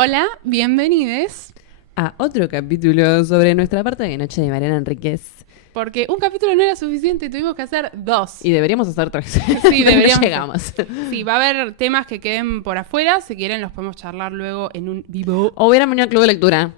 Hola, bienvenides. A otro capítulo sobre nuestra parte de Noche de Mariana Enríquez. Porque un capítulo no era suficiente, tuvimos que hacer 2. Y deberíamos hacer 3. Sí, deberíamos. No llegamos. Sí, va a haber temas que queden por afuera. Si quieren, los podemos charlar luego en un vivo. O hubiéramos venido al club de lectura.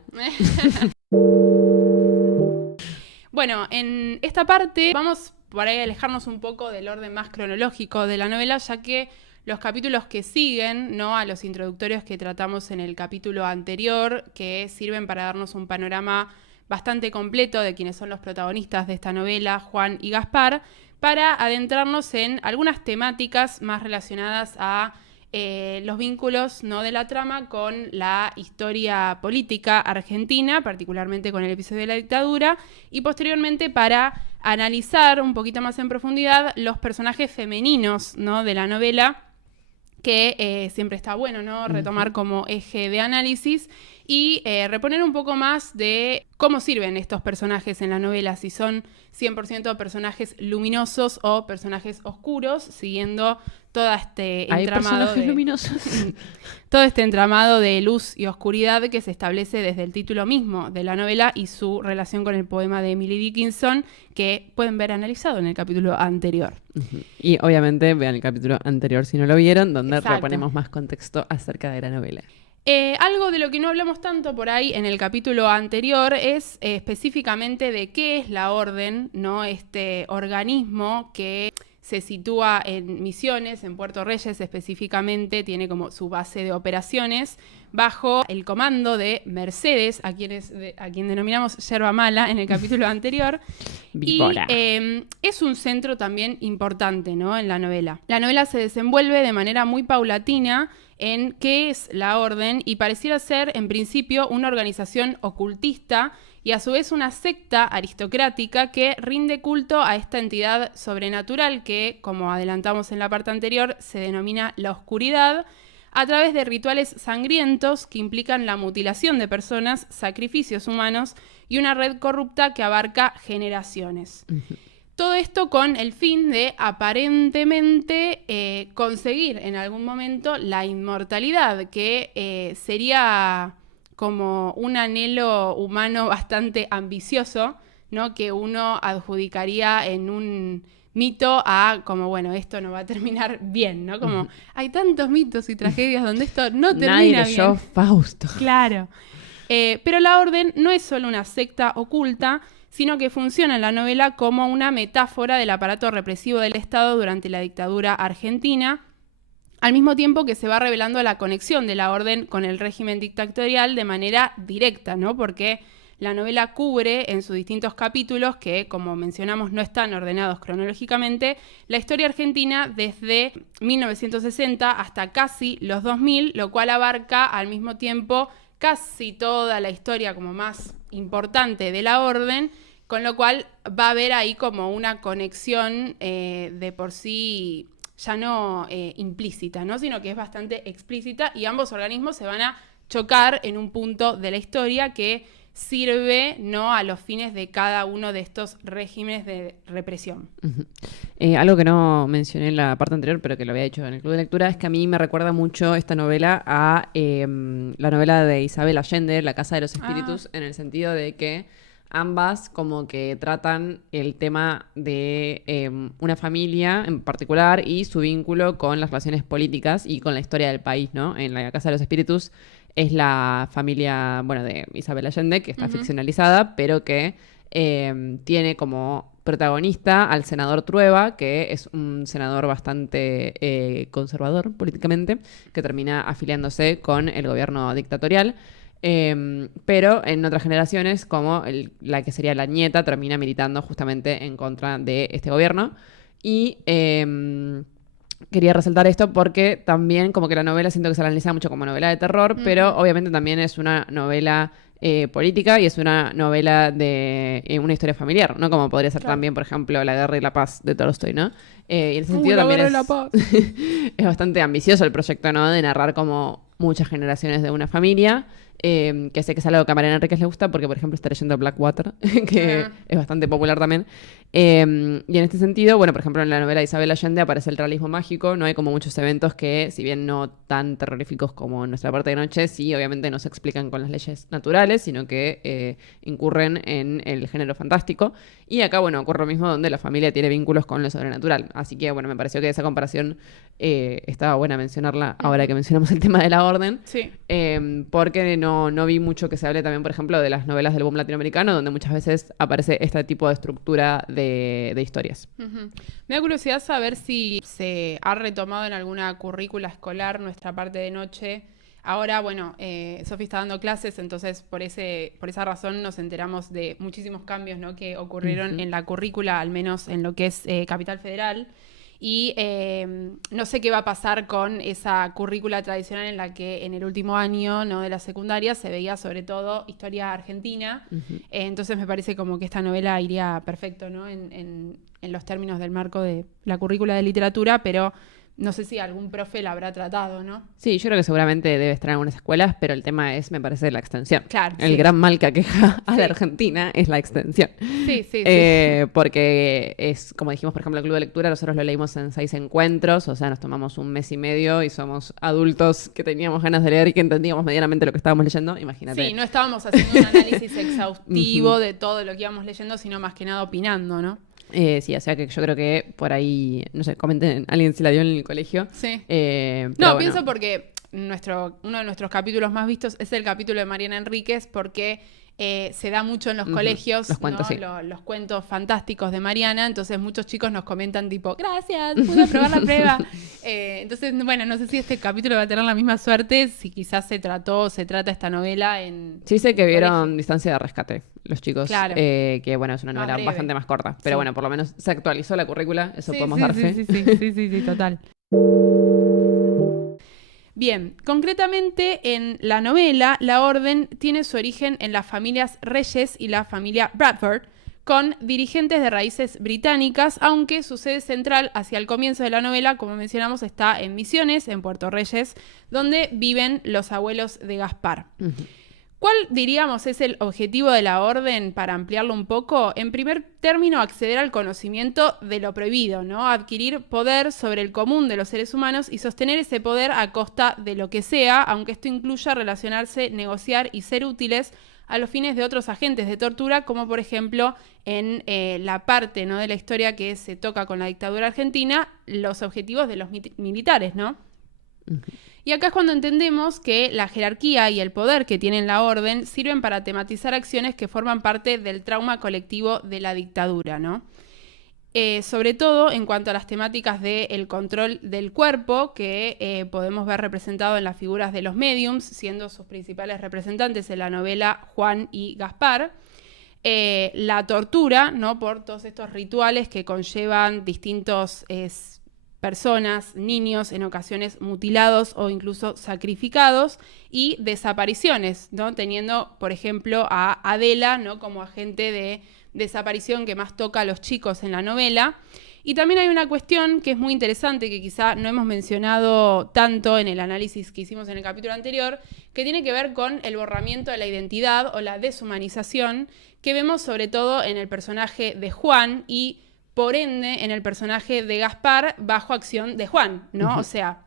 Bueno, en esta parte vamos por ahí a alejarnos un poco del orden más cronológico de la novela, ya que los capítulos que siguen, ¿no?, a los introductorios que tratamos en el capítulo anterior, que sirven para darnos un panorama bastante completo de quiénes son los protagonistas de esta novela, Juan y Gaspar, para adentrarnos en algunas temáticas más relacionadas a los vínculos, ¿no?, de la trama con la historia política argentina, particularmente con el episodio de la dictadura, y posteriormente para analizar un poquito más en profundidad los personajes femeninos, ¿no?, de la novela, que siempre está bueno, ¿no?, retomar como eje de análisis y reponer un poco más de cómo sirven estos personajes en la novela, si son 100% personajes luminosos o personajes oscuros, siguiendo todo este entramado todo este entramado de luz y oscuridad que se establece desde el título mismo de la novela y su relación con el poema de Emily Dickinson, que pueden ver analizado en el capítulo anterior. Y obviamente vean el capítulo anterior si no lo vieron, donde Exacto. reponemos más contexto acerca de la novela. Algo de lo que no hablamos tanto por ahí en el capítulo anterior es específicamente de qué es la Orden, ¿no?, este organismo que se sitúa en Misiones, en Puerto Reyes específicamente, tiene como su base de operaciones bajo el comando de Mercedes, a quien denominamos Yerba Mala en el capítulo anterior. Víbora. Y es un centro también importante, ¿no?, en la novela. La novela se desenvuelve de manera muy paulatina en qué es la Orden y pareciera ser, en principio, una organización ocultista y a su vez una secta aristocrática que rinde culto a esta entidad sobrenatural que, como adelantamos en la parte anterior, se denomina la oscuridad, a través de rituales sangrientos que implican la mutilación de personas, sacrificios humanos y una red corrupta que abarca generaciones. Todo esto con el fin de, aparentemente, conseguir en algún momento la inmortalidad, que sería como un anhelo humano bastante ambicioso, ¿no?, que uno adjudicaría en un mito a como, bueno, esto no va a terminar bien, ¿no? Como hay tantos mitos y tragedias donde esto no termina Nadie bien. leyó Fausto. Claro. Pero la Orden no es solo una secta oculta, sino que funciona en la novela como una metáfora del aparato represivo del Estado durante la dictadura argentina, al mismo tiempo que se va revelando la conexión de la Orden con el régimen dictatorial de manera directa, ¿no? Porque la novela cubre en sus distintos capítulos, que como mencionamos no están ordenados cronológicamente, la historia argentina desde 1960 hasta casi los 2000, lo cual abarca al mismo tiempo casi toda la historia como más importante de la Orden, con lo cual va a haber ahí como una conexión de por sí ya no implícita, ¿no?, sino que es bastante explícita y ambos organismos se van a chocar en un punto de la historia que sirve, ¿no?, a los fines de cada uno de estos regímenes de represión. Algo que no mencioné en la parte anterior, pero que lo había hecho en el club de lectura, es que a mí me recuerda mucho esta novela a la novela de Isabel Allende, La Casa de los Espíritus, en el sentido de que ambas como que tratan el tema de una familia en particular y su vínculo con las relaciones políticas y con la historia del país, ¿no? En La Casa de los Espíritus es la familia, bueno, de Isabel Allende, que está ficcionalizada, pero que tiene como protagonista al senador Trueba, que es un senador bastante conservador políticamente, que termina afiliándose con el gobierno dictatorial. Pero en otras generaciones, como la que sería la nieta, termina militando justamente en contra de este gobierno. Y quería resaltar esto porque también como que la novela siento que se la analiza mucho como novela de terror, pero obviamente también es una novela política y es una novela de una historia familiar, ¿no? Como podría ser también, por ejemplo, La Guerra y la Paz de Tolstoy, ¿no? Y en ese sentido también es bastante ambicioso el proyecto, ¿no?, de narrar como muchas generaciones de una familia. Que sé que es algo que a Mariana Enríquez le gusta porque, por ejemplo, está leyendo Blackwater, que es bastante popular también. Y en este sentido, bueno, por ejemplo, en la novela de Isabel Allende aparece el realismo mágico. No hay como muchos eventos que, si bien no tan terroríficos como en Nuestra parte de noche, sí, obviamente no se explican con las leyes naturales, sino que incurren en el género fantástico. Y acá, bueno, ocurre lo mismo donde la familia tiene vínculos con lo sobrenatural. Así que, bueno, me pareció que esa comparación estaba buena mencionarla ahora que mencionamos el tema de la orden. Sí. Porque no vi mucho que se hable también, por ejemplo, de las novelas del boom latinoamericano, donde muchas veces aparece este tipo de estructura de historias. Uh-huh. Me da curiosidad saber si se ha retomado en alguna currícula escolar Nuestra parte de noche. Ahora, bueno, Sofi está dando clases, entonces por esa razón nos enteramos de muchísimos cambios, ¿no?, que ocurrieron en la currícula, al menos en lo que es Capital Federal. Y no sé qué va a pasar con esa currícula tradicional en la que en el último año, ¿no?, de la secundaria se veía sobre todo historia argentina. Entonces me parece como que esta novela iría perfecto, ¿no?, en los términos del marco de la currícula de literatura, pero no sé si algún profe la habrá tratado, ¿no? Sí, yo creo que seguramente debe estar en algunas escuelas, pero el tema es, me parece, la extensión. Claro, el gran mal que aqueja a la Argentina es la extensión. Sí. Porque es, como dijimos, por ejemplo, el Club de Lectura, nosotros lo leímos en 6 encuentros, o sea, nos tomamos un mes y medio y somos adultos que teníamos ganas de leer y que entendíamos medianamente lo que estábamos leyendo, imagínate. Sí, no estábamos haciendo un análisis exhaustivo de todo lo que íbamos leyendo, sino más que nada opinando, ¿no? Sí, o sea que yo creo que por ahí, no sé, comenten, alguien se la dio en el colegio. Sí. No, pienso porque uno de nuestros capítulos más vistos es el capítulo de Mariana Enríquez, porque se da mucho en los colegios, los cuentos, ¿no? sí. Los cuentos fantásticos de Mariana, entonces muchos chicos nos comentan tipo, gracias, pude aprobar la prueba. Entonces, bueno, no sé si este capítulo va a tener la misma suerte, si quizás se trata esta novela en... Sí sé que en vieron colegio. Distancia de Rescate, los chicos, Claro. que bueno, es una novela breve. bastante más corta, pero Sí. bueno, por lo menos se actualizó la currícula, eso Sí, podemos sí, dar fe. Sí, total. Bien, concretamente en la novela, la orden tiene su origen en las familias Reyes y la familia Bradford, con dirigentes de raíces británicas, aunque su sede central hacia el comienzo de la novela, como mencionamos, está en Misiones, en Puerto Reyes, donde viven los abuelos de Gaspar. Uh-huh. ¿Cuál, diríamos, es el objetivo de la orden, para ampliarlo un poco? En primer término, acceder al conocimiento de lo prohibido, ¿no? Adquirir poder sobre el común de los seres humanos y sostener ese poder a costa de lo que sea, aunque esto incluya relacionarse, negociar y ser útiles a los fines de otros agentes de tortura, como por ejemplo en la parte, ¿no?, de la historia que se toca con la dictadura argentina, los objetivos de los militares, ¿no? Uh-huh. Y acá es cuando entendemos que la jerarquía y el poder que tiene la orden sirven para tematizar acciones que forman parte del trauma colectivo de la dictadura, ¿no? Sobre todo en cuanto a las temáticas del control del cuerpo, que podemos ver representado en las figuras de los mediums, siendo sus principales representantes en la novela Juan y Gaspar. La tortura, ¿no?, por todos estos rituales que conllevan distintos personas, niños, en ocasiones mutilados o incluso sacrificados, y desapariciones, ¿no?, teniendo, por ejemplo, a Adela, ¿no?, como agente de desaparición que más toca a los chicos en la novela. Y también hay una cuestión que es muy interesante, que quizá no hemos mencionado tanto en el análisis que hicimos en el capítulo anterior, que tiene que ver con el borramiento de la identidad o la deshumanización, que vemos sobre todo en el personaje de Juan y, por ende, en el personaje de Gaspar, bajo acción de Juan, ¿no? Uh-huh. O sea,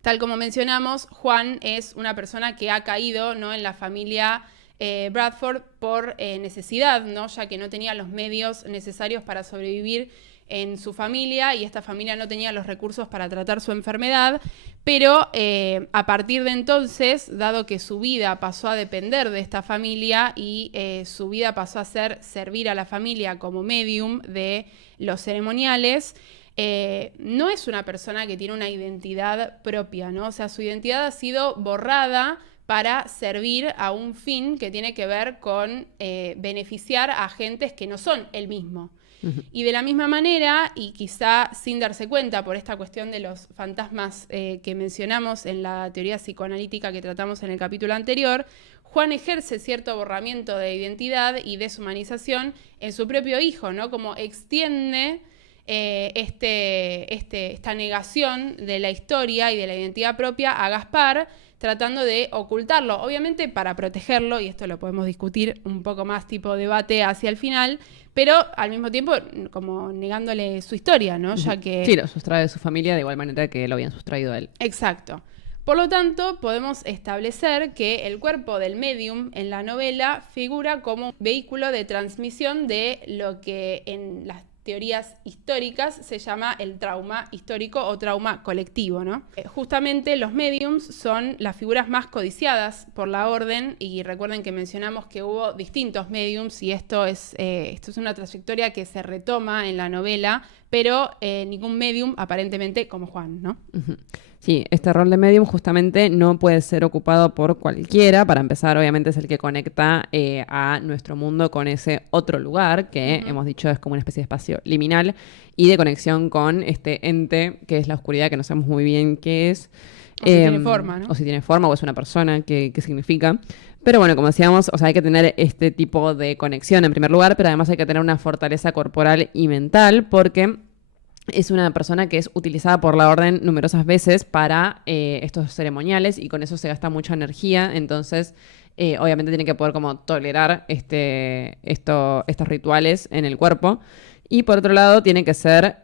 tal como mencionamos, Juan es una persona que ha caído, ¿no?, en la familia Bradford por necesidad, ¿no?, ya que no tenía los medios necesarios para sobrevivir en su familia, y esta familia no tenía los recursos para tratar su enfermedad, pero a partir de entonces, dado que su vida pasó a depender de esta familia y su vida pasó a ser servir a la familia como medium de los ceremoniales, no es una persona que tiene una identidad propia, ¿no? O sea, su identidad ha sido borrada para servir a un fin que tiene que ver con beneficiar a agentes que no son él mismo. Uh-huh. Y de la misma manera, y quizá sin darse cuenta por esta cuestión de los fantasmas que mencionamos en la teoría psicoanalítica que tratamos en el capítulo anterior, Juan ejerce cierto borramiento de identidad y deshumanización en su propio hijo, ¿no? Como extiende esta negación de la historia y de la identidad propia a Gaspar, tratando de ocultarlo, obviamente para protegerlo, y esto lo podemos discutir un poco más tipo debate hacia el final, pero al mismo tiempo como negándole su historia, ¿no? Ya que... Sí, lo sustrae de su familia de igual manera que lo habían sustraído a él. Exacto. Por lo tanto, podemos establecer que el cuerpo del medium en la novela figura como un vehículo de transmisión de lo que en las teorías históricas se llama el trauma histórico o trauma colectivo, ¿no? Justamente los mediums son las figuras más codiciadas por la orden, y recuerden que mencionamos que hubo distintos mediums y esto es una trayectoria que se retoma en la novela, pero ningún medium aparentemente como Juan, ¿no? Uh-huh. Sí, este rol de medium justamente no puede ser ocupado por cualquiera. Para empezar, obviamente es el que conecta a nuestro mundo con ese otro lugar que hemos dicho es como una especie de espacio liminal y de conexión con este ente que es la oscuridad, que no sabemos muy bien qué es. O si tiene forma, ¿no? O si tiene forma o es una persona, qué significa. Pero bueno, como decíamos, o sea, hay que tener este tipo de conexión en primer lugar, pero además hay que tener una fortaleza corporal y mental porque... es una persona que es utilizada por la orden numerosas veces para estos ceremoniales y con eso se gasta mucha energía, entonces obviamente tiene que poder como tolerar estos rituales en el cuerpo. Y por otro lado tiene que ser,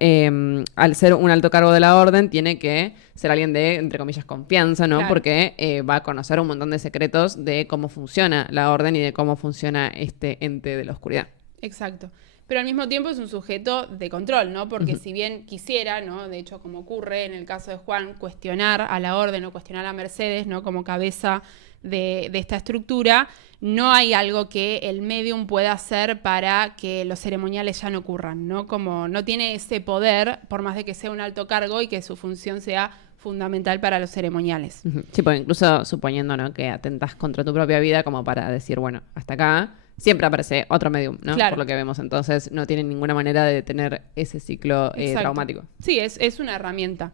al ser un alto cargo de la orden, tiene que ser alguien de, entre comillas, confianza, ¿no? Claro. Porque va a conocer un montón de secretos de cómo funciona la orden y de cómo funciona este ente de la oscuridad. Exacto. Pero al mismo tiempo es un sujeto de control, ¿no? Porque si bien quisiera, ¿no? De hecho, como ocurre en el caso de Juan, cuestionar a la orden o cuestionar a Mercedes, ¿no? Como cabeza de esta estructura, no hay algo que el medium pueda hacer para que los ceremoniales ya no ocurran, ¿no? Como no tiene ese poder, por más de que sea un alto cargo y que su función sea fundamental para los ceremoniales. Sí, porque incluso suponiendo, ¿no? Que atentas contra tu propia vida como para decir, bueno, hasta acá... siempre aparece otro medium, ¿no? Claro. Por lo que vemos. Entonces, no tienen ninguna manera de detener ese ciclo traumático. Sí, es una herramienta.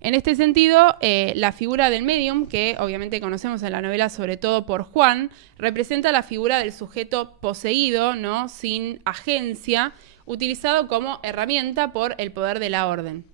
En este sentido, la figura del medium, que obviamente conocemos en la novela sobre todo por Juan, representa la figura del sujeto poseído, ¿no? Sin agencia, utilizado como herramienta por el poder de la orden.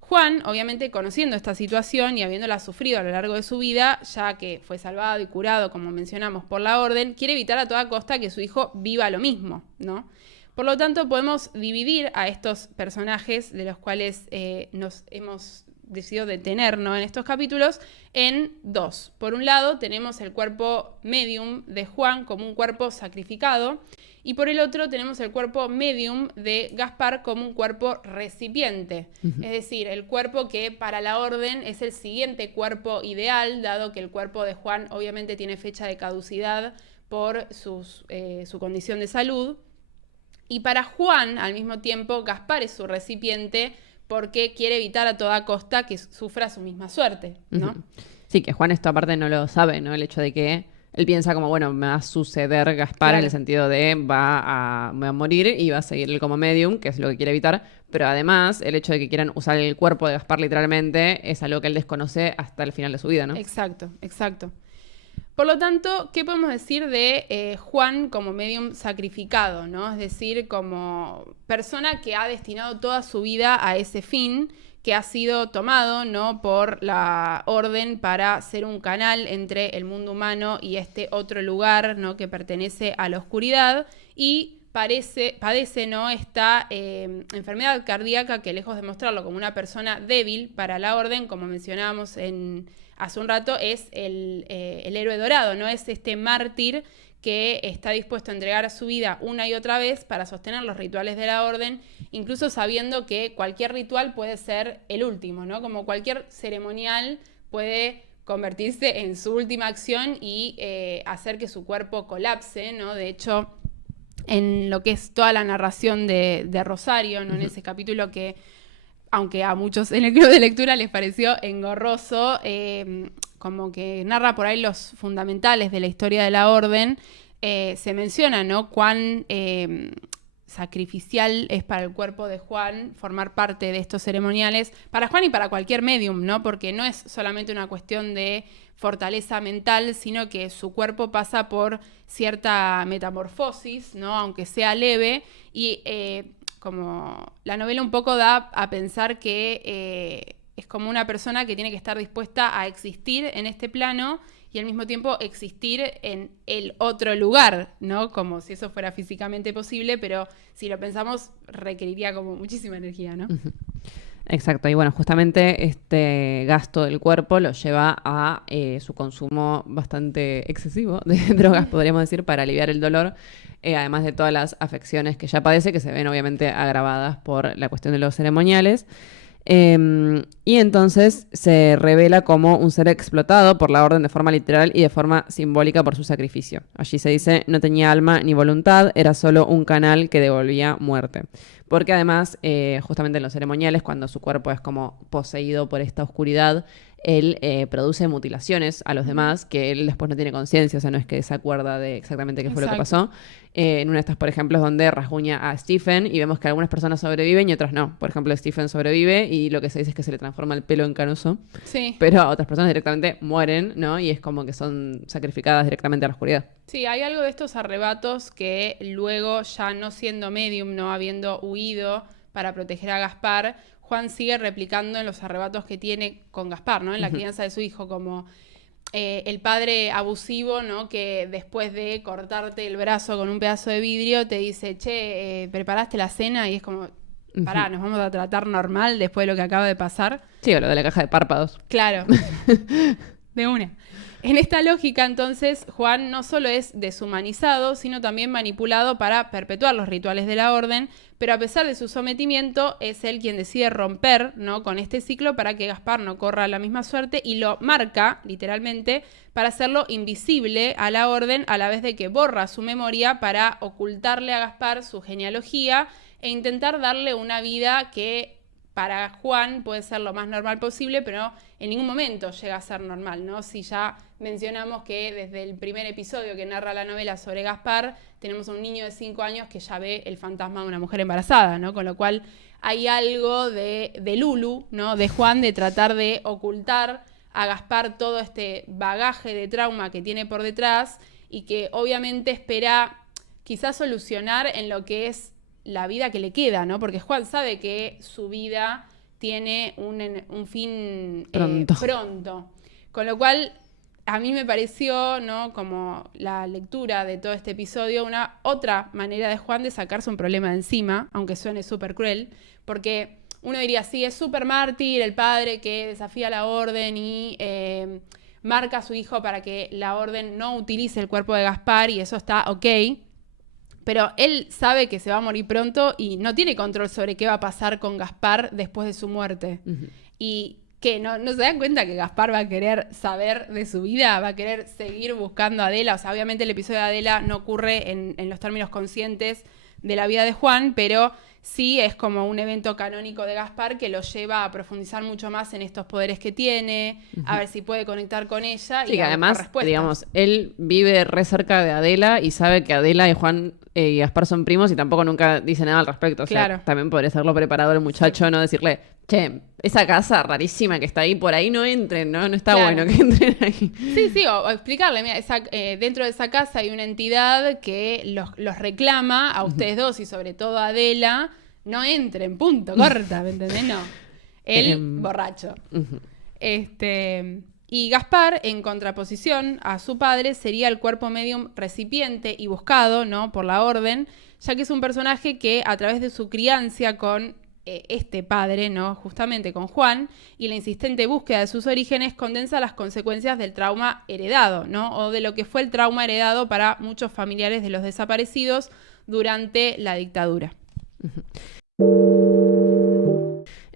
Juan, obviamente conociendo esta situación y habiéndola sufrido a lo largo de su vida, ya que fue salvado y curado, como mencionamos, por la orden, quiere evitar a toda costa que su hijo viva lo mismo, ¿no? Por lo tanto, podemos dividir a estos personajes de los cuales nos hemos decidido detener, ¿no? En estos capítulos, en dos. Por un lado, tenemos el cuerpo medium de Juan como un cuerpo sacrificado, y por el otro tenemos el cuerpo medium de Gaspar como un cuerpo recipiente. Es decir, el cuerpo que para la orden es el siguiente cuerpo ideal, dado que el cuerpo de Juan obviamente tiene fecha de caducidad por su condición de salud. Y para Juan, al mismo tiempo, Gaspar es su recipiente porque quiere evitar a toda costa que sufra su misma suerte, ¿no? Sí, que Juan esto aparte no lo sabe, ¿no? El hecho de que él piensa como, bueno, me va a suceder Gaspar, claro, en el sentido de me va a morir y va a seguir él como medium, que es lo que quiere evitar, pero además el hecho de que quieran usar el cuerpo de Gaspar literalmente es algo que él desconoce hasta el final de su vida, ¿no? Exacto, exacto. Por lo tanto, ¿qué podemos decir de Juan como medium sacrificado, ¿no? Es decir, como persona que ha destinado toda su vida a ese fin, que ha sido tomado, ¿no? Por la orden para ser un canal entre el mundo humano y este otro lugar, ¿no? Que pertenece a la oscuridad y padece, ¿no? Esta enfermedad cardíaca que, lejos de mostrarlo como una persona débil para la orden, como mencionábamos hace un rato, es el héroe dorado, ¿no? Es este mártir que está dispuesto a entregar su vida una y otra vez para sostener los rituales de la orden, incluso sabiendo que cualquier ritual puede ser el último, ¿no? Como cualquier ceremonial puede convertirse en su última acción y hacer que su cuerpo colapse, ¿no? De hecho, en lo que es toda la narración de Rosario, ¿no? En ese capítulo que, aunque a muchos en el club de lectura les pareció engorroso, como que narra por ahí los fundamentales de la historia de la orden, se menciona, ¿no? Cuán sacrificial es para el cuerpo de Juan formar parte de estos ceremoniales, para Juan y para cualquier medium, ¿no? Porque no es solamente una cuestión de fortaleza mental, sino que su cuerpo pasa por cierta metamorfosis, ¿no? Aunque sea leve, y como la novela un poco da a pensar que es como una persona que tiene que estar dispuesta a existir en este plano y al mismo tiempo existir en el otro lugar, ¿no? Como si eso fuera físicamente posible, pero si lo pensamos requeriría como muchísima energía, ¿no? Exacto, y bueno, justamente este gasto del cuerpo lo lleva a su consumo bastante excesivo de drogas, podríamos decir, para aliviar el dolor, además de todas las afecciones que ya padece, que se ven obviamente agravadas por la cuestión de los ceremoniales. Y entonces se revela como un ser explotado por la orden de forma literal y de forma simbólica por su sacrificio. Allí se dice, no tenía alma ni voluntad, era solo un canal que devolvía muerte. Porque además, justamente en los ceremoniales, cuando su cuerpo es como poseído por esta oscuridad, él produce mutilaciones a los demás que él después no tiene conciencia, o sea, no es que se acuerda de exactamente qué fue lo que pasó. En una de estas, por ejemplo, es donde rasguña a Stephen y vemos que algunas personas sobreviven y otras no. Por ejemplo, Stephen sobrevive y lo que se dice es que se le transforma el pelo en canoso. Sí. Pero a otras personas directamente mueren, ¿no? Y es como que son sacrificadas directamente a la oscuridad. Sí, hay algo de estos arrebatos que luego, ya no siendo medium, no habiendo huido para proteger a Gaspar, Juan sigue replicando en los arrebatos que tiene con Gaspar, ¿no? En la crianza de su hijo, como el padre abusivo, ¿no? Que después de cortarte el brazo con un pedazo de vidrio te dice, che, ¿preparaste la cena? Y es como, pará, nos vamos a tratar normal después de lo que acaba de pasar. Sí, o lo de la caja de párpados. Claro, de una. En esta lógica, entonces, Juan no solo es deshumanizado, sino también manipulado para perpetuar los rituales de la orden, pero a pesar de su sometimiento, es él quien decide romper, ¿no?, con este ciclo para que Gaspar no corra la misma suerte y lo marca, literalmente, para hacerlo invisible a la orden, a la vez de que borra su memoria para ocultarle a Gaspar su genealogía e intentar darle una vida que para Juan puede ser lo más normal posible, pero en ningún momento llega a ser normal, ¿no? Si ya mencionamos que desde el primer episodio que narra la novela sobre Gaspar, tenemos a un niño de 5 años que ya ve el fantasma de una mujer embarazada, ¿no? Con lo cual hay algo de Lulu, ¿no?, de Juan, de tratar de ocultar a Gaspar todo este bagaje de trauma que tiene por detrás y que obviamente espera quizás solucionar en lo que es la vida que le queda, ¿no? Porque Juan sabe que su vida tiene un fin pronto. Con lo cual, a mí me pareció, ¿no?, como la lectura de todo este episodio, una otra manera de Juan de sacarse un problema de encima, aunque suene súper cruel, porque uno diría, sí, es súper mártir el padre que desafía la orden y marca a su hijo para que la orden no utilice el cuerpo de Gaspar y eso está ok. Pero él sabe que se va a morir pronto y no tiene control sobre qué va a pasar con Gaspar después de su muerte. Y que no se dan cuenta que Gaspar va a querer saber de su vida, va a querer seguir buscando a Adela. O sea, obviamente el episodio de Adela no ocurre en los términos conscientes de la vida de Juan, pero sí es como un evento canónico de Gaspar que lo lleva a profundizar mucho más en estos poderes que tiene, a ver si puede conectar con ella. Sí, y que además, respuestas. digamos, él vive re cerca de Adela y sabe que Adela y Juan y Gaspar son primos y tampoco nunca dice nada al respecto. O sea, Claro. también podría serlo preparado el muchacho, no decirle, che, esa casa rarísima que está ahí, por ahí no entren, ¿no? No está Claro. bueno que entren ahí. Sí, o explicarle, mira, dentro de esa casa hay una entidad que los reclama a ustedes dos y sobre todo a Adela, no entren, punto, corta, ¿me entendés? No. Él, borracho. Y Gaspar, en contraposición a su padre, sería el cuerpo medium recipiente y buscado, ¿no?, por la orden, ya que es un personaje que a través de su crianza con este padre, ¿no?, justamente con Juan, y la insistente búsqueda de sus orígenes, condensa las consecuencias del trauma heredado, ¿no?, o de lo que fue el trauma heredado para muchos familiares de los desaparecidos durante la dictadura.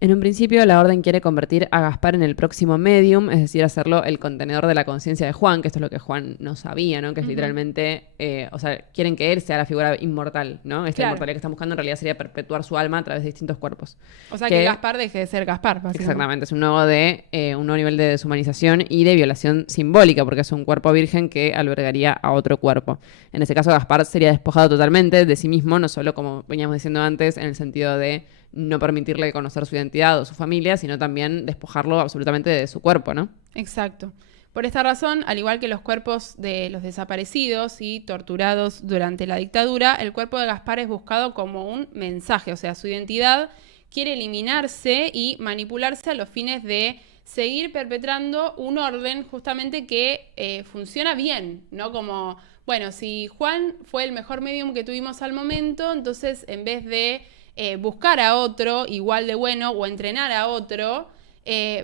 En un principio, la orden quiere convertir a Gaspar en el próximo medium, es decir, hacerlo el contenedor de la conciencia de Juan, que esto es lo que Juan no sabía, ¿no? Que es literalmente, o sea, quieren que él sea la figura inmortal, ¿no? Esta inmortalidad que están buscando en realidad sería perpetuar su alma a través de distintos cuerpos. O sea, que Gaspar deje de ser Gaspar, básicamente. Exactamente, es un nuevo nivel de deshumanización y de violación simbólica, porque es un cuerpo virgen que albergaría a otro cuerpo. En ese caso, Gaspar sería despojado totalmente de sí mismo, no solo, como veníamos diciendo antes, en el sentido de no permitirle conocer su identidad o su familia, sino también despojarlo absolutamente de su cuerpo, ¿no? Exacto. Por esta razón, al igual que los cuerpos de los desaparecidos y torturados durante la dictadura, el cuerpo de Gaspar es buscado como un mensaje, o sea, su identidad quiere eliminarse y manipularse a los fines de seguir perpetrando un orden justamente que funciona bien, ¿no? Como, bueno, si Juan fue el mejor medium que tuvimos al momento, entonces en vez de buscar a otro igual de bueno o entrenar a otro,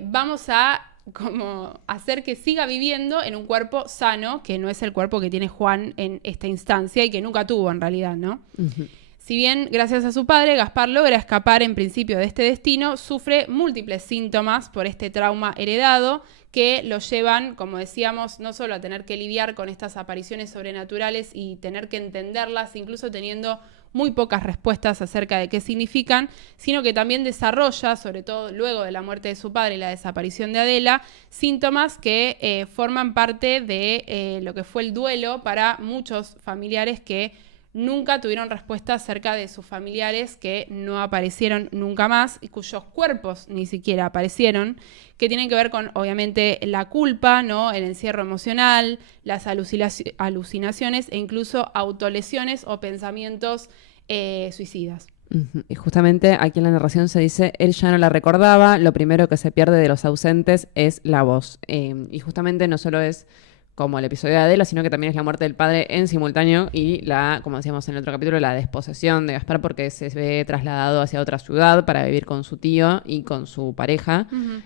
vamos a como hacer que siga viviendo en un cuerpo sano, que no es el cuerpo que tiene Juan en esta instancia y que nunca tuvo en realidad, ¿no? Uh-huh. Si bien, gracias a su padre, Gaspar logra escapar en principio de este destino, sufre múltiples síntomas por este trauma heredado que lo llevan, como decíamos, no solo a tener que lidiar con estas apariciones sobrenaturales y tener que entenderlas, incluso teniendo muy pocas respuestas acerca de qué significan, sino que también desarrolla, sobre todo luego de la muerte de su padre y la desaparición de Adela, síntomas que forman parte de lo que fue el duelo para muchos familiares que nunca tuvieron respuesta acerca de sus familiares que no aparecieron nunca más y cuyos cuerpos ni siquiera aparecieron, que tienen que ver con, obviamente, la culpa, ¿no? El encierro emocional, las alucinaciones e incluso autolesiones o pensamientos suicidas. Y justamente aquí en la narración se dice, él ya no la recordaba, lo primero que se pierde de los ausentes es la voz. Y justamente no solo es como el episodio de Adela, sino que también es la muerte del padre en simultáneo y la, como decíamos en el otro capítulo, la desposesión de Gaspar porque se ve trasladado hacia otra ciudad para vivir con su tío y con su pareja. Uh-huh.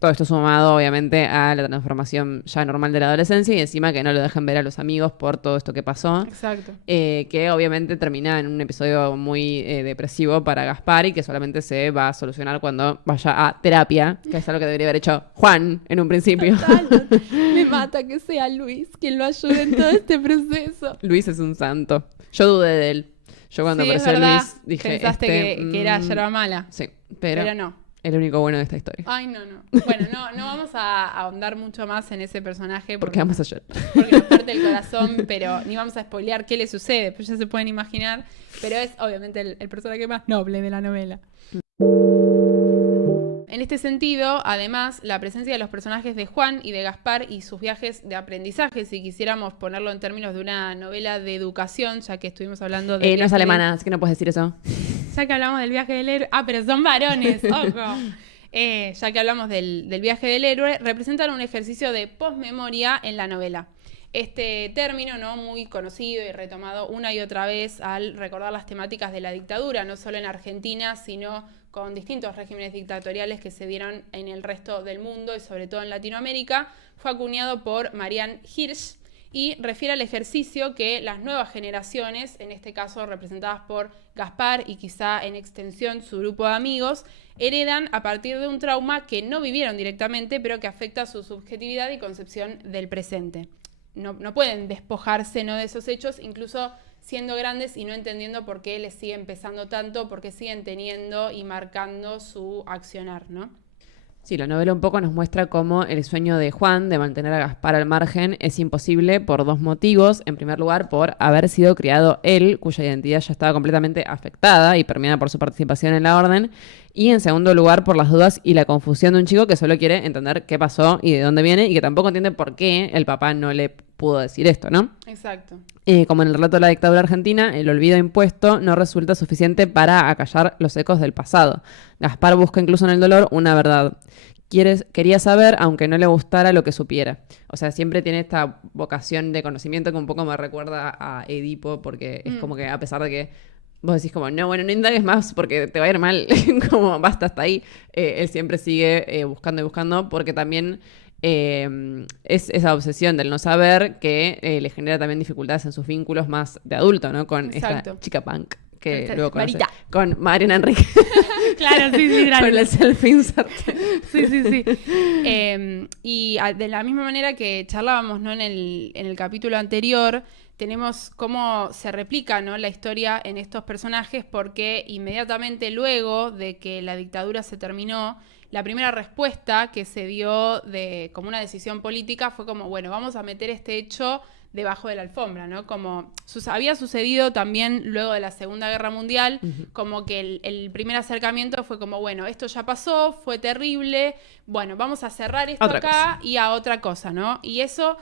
Todo esto sumado, obviamente, a la transformación ya normal de la adolescencia y encima que no lo dejan ver a los amigos por todo esto que pasó. Exacto. Que obviamente termina en un episodio muy depresivo para Gaspar y que solamente se va a solucionar cuando vaya a terapia, que es algo que debería haber hecho Juan en un principio. Total. Me mata que sea Luis quien lo ayude en todo este proceso. Luis es un santo. Yo dudé de él. Yo cuando apareció Luis dije... Pensaste que era yerba mala. Sí, pero no. El único bueno de esta historia. Ay, no. Bueno, no vamos a ahondar mucho más en ese personaje. Porque vamos a llorar. Porque nos parte el corazón, pero ni vamos a spoilear qué le sucede. Pues ya se pueden imaginar. Pero es obviamente el personaje más noble de la novela. En este sentido, además, la presencia de los personajes de Juan y de Gaspar y sus viajes de aprendizaje, si quisiéramos ponerlo en términos de una novela de educación, ya que estuvimos hablando de... no es alemana, así que no puedes decir eso. Ya que hablamos del viaje del héroe... Ah, pero son varones, ojo. Ya que hablamos del viaje del héroe, representan un ejercicio de posmemoria en la novela. Este término, ¿no?, muy conocido y retomado una y otra vez al recordar las temáticas de la dictadura, no solo en Argentina, sino con distintos regímenes dictatoriales que se dieron en el resto del mundo y sobre todo en Latinoamérica, fue acuñado por Marianne Hirsch y refiere al ejercicio que las nuevas generaciones, en este caso representadas por Gaspar y quizá en extensión su grupo de amigos, heredan a partir de un trauma que no vivieron directamente, pero que afecta su subjetividad y concepción del presente. No pueden despojarse, ¿no?, de esos hechos, incluso siendo grandes y no entendiendo por qué les siguen pesando tanto, por qué siguen teniendo y marcando su accionar, ¿no? Sí, la novela un poco nos muestra cómo el sueño de Juan de mantener a Gaspar al margen es imposible por dos motivos. En primer lugar, por haber sido criado él, cuya identidad ya estaba completamente afectada y permeada por su participación en la orden. Y en segundo lugar, por las dudas y la confusión de un chico que solo quiere entender qué pasó y de dónde viene y que tampoco entiende por qué el papá no le pudo decir esto, ¿no? Exacto. Como en el relato de la dictadura argentina, el olvido impuesto no resulta suficiente para acallar los ecos del pasado. Gaspar busca incluso en el dolor una verdad. Quería saber, aunque no le gustara lo que supiera. O sea, siempre tiene esta vocación de conocimiento que un poco me recuerda a Edipo, porque es como que a pesar de que vos decís como, no indagues más porque te va a ir mal, como basta hasta ahí, él siempre sigue buscando y buscando, porque también es esa obsesión del no saber que le genera también dificultades en sus vínculos más de adulto, ¿no? Con Exacto. Esta chica punk que luego conoce. Marita. Con Mariana Enrique. Claro, sí. Con el self-insert. Sí. Y de la misma manera que charlábamos, ¿no?, en el capítulo anterior, tenemos cómo se replica, ¿no?, la historia en estos personajes, porque inmediatamente luego de que la dictadura se terminó, la primera respuesta que se dio como una decisión política fue como, bueno, vamos a meter este hecho debajo de la alfombra, ¿no? Como había sucedido también luego de la Segunda Guerra Mundial, como que el primer acercamiento fue como, bueno, esto ya pasó, fue terrible, bueno, vamos a cerrar esto acá y a otra cosa, ¿no? Y eso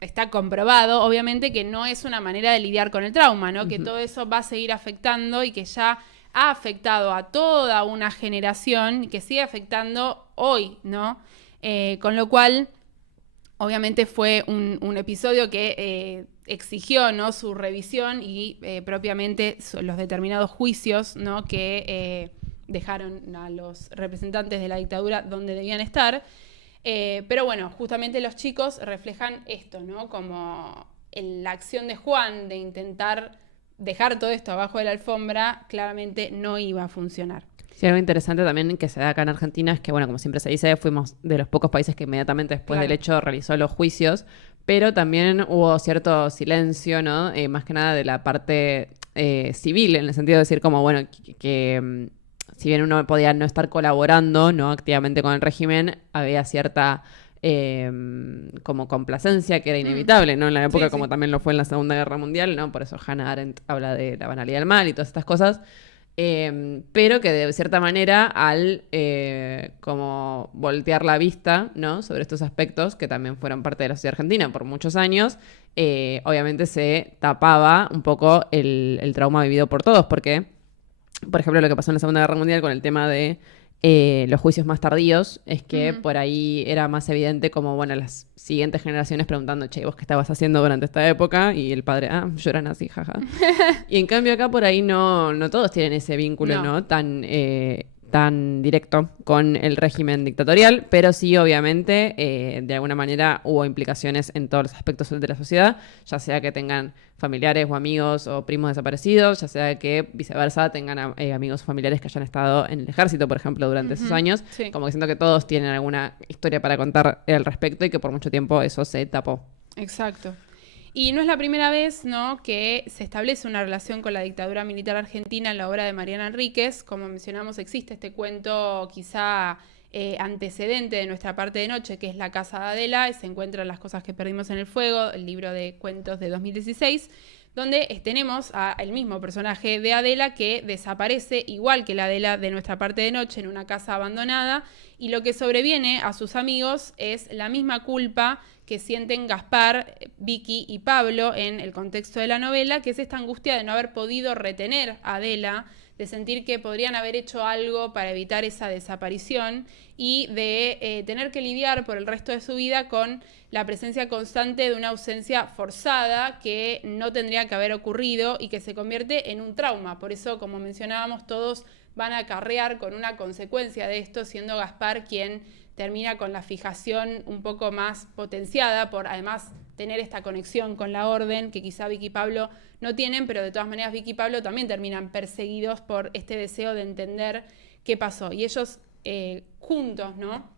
está comprobado, obviamente, que no es una manera de lidiar con el trauma, ¿no? Que todo eso va a seguir afectando y que ya ha afectado a toda una generación que sigue afectando hoy, ¿no? Con lo cual, obviamente fue un episodio que exigió, ¿no?, su revisión y propiamente los determinados juicios, ¿no?, que dejaron a los representantes de la dictadura donde debían estar. Pero bueno, justamente los chicos reflejan esto, ¿no?, como la acción de Juan de intentar dejar todo esto abajo de la alfombra, claramente no iba a funcionar. Sí, algo interesante también que se da acá en Argentina es que, bueno, como siempre se dice, fuimos de los pocos países que inmediatamente después del hecho realizó los juicios, pero también hubo cierto silencio, ¿no? Más que nada de la parte civil, en el sentido de decir como, bueno, que si bien uno podía no estar colaborando, ¿no?, activamente con el régimen, había cierta como complacencia que era inevitable, ¿no? En la época, como también lo fue en la Segunda Guerra Mundial, ¿no? Por eso Hannah Arendt habla de la banalidad del mal y todas estas cosas. Pero que de cierta manera al como voltear la vista, ¿no?, sobre estos aspectos que también fueron parte de la sociedad argentina por muchos años, obviamente se tapaba un poco el trauma vivido por todos, porque, por ejemplo, lo que pasó en la Segunda Guerra Mundial con el tema de los juicios más tardíos es que por ahí era más evidente como, bueno, las siguientes generaciones preguntando, che, ¿vos qué estabas haciendo durante esta época? Y el padre, yo era nazi, jaja. Y en cambio acá por ahí no todos tienen ese vínculo, ¿no? Tan directo con el régimen dictatorial, pero sí, obviamente, de alguna manera hubo implicaciones en todos los aspectos de la sociedad, ya sea que tengan familiares o amigos o primos desaparecidos, ya sea que viceversa tengan amigos o familiares que hayan estado en el ejército, por ejemplo, durante esos años. Sí. Como que siento que todos tienen alguna historia para contar al respecto y que por mucho tiempo eso se tapó. Exacto. Y no es la primera vez, ¿no?, que se establece una relación con la dictadura militar argentina en la obra de Mariana Enríquez. Como mencionamos, existe este cuento quizá antecedente de Nuestra parte de noche, que es La casa de Adela, y se encuentran Las cosas que perdimos en el fuego, el libro de cuentos de 2016, donde tenemos al mismo personaje de Adela que desaparece, igual que la Adela de Nuestra parte de noche, en una casa abandonada, y lo que sobreviene a sus amigos es la misma culpa que sienten Gaspar, Vicky y Pablo en el contexto de la novela, que es esta angustia de no haber podido retener a Adela, de sentir que podrían haber hecho algo para evitar esa desaparición y de tener que lidiar por el resto de su vida con la presencia constante de una ausencia forzada que no tendría que haber ocurrido y que se convierte en un trauma. Por eso, como mencionábamos, todos van a acarrear con una consecuencia de esto, siendo Gaspar quien termina con la fijación un poco más potenciada por, además, tener esta conexión con la orden que quizá Vicky y Pablo no tienen, pero de todas maneras Vicky y Pablo también terminan perseguidos por este deseo de entender qué pasó. Y ellos juntos, ¿no?,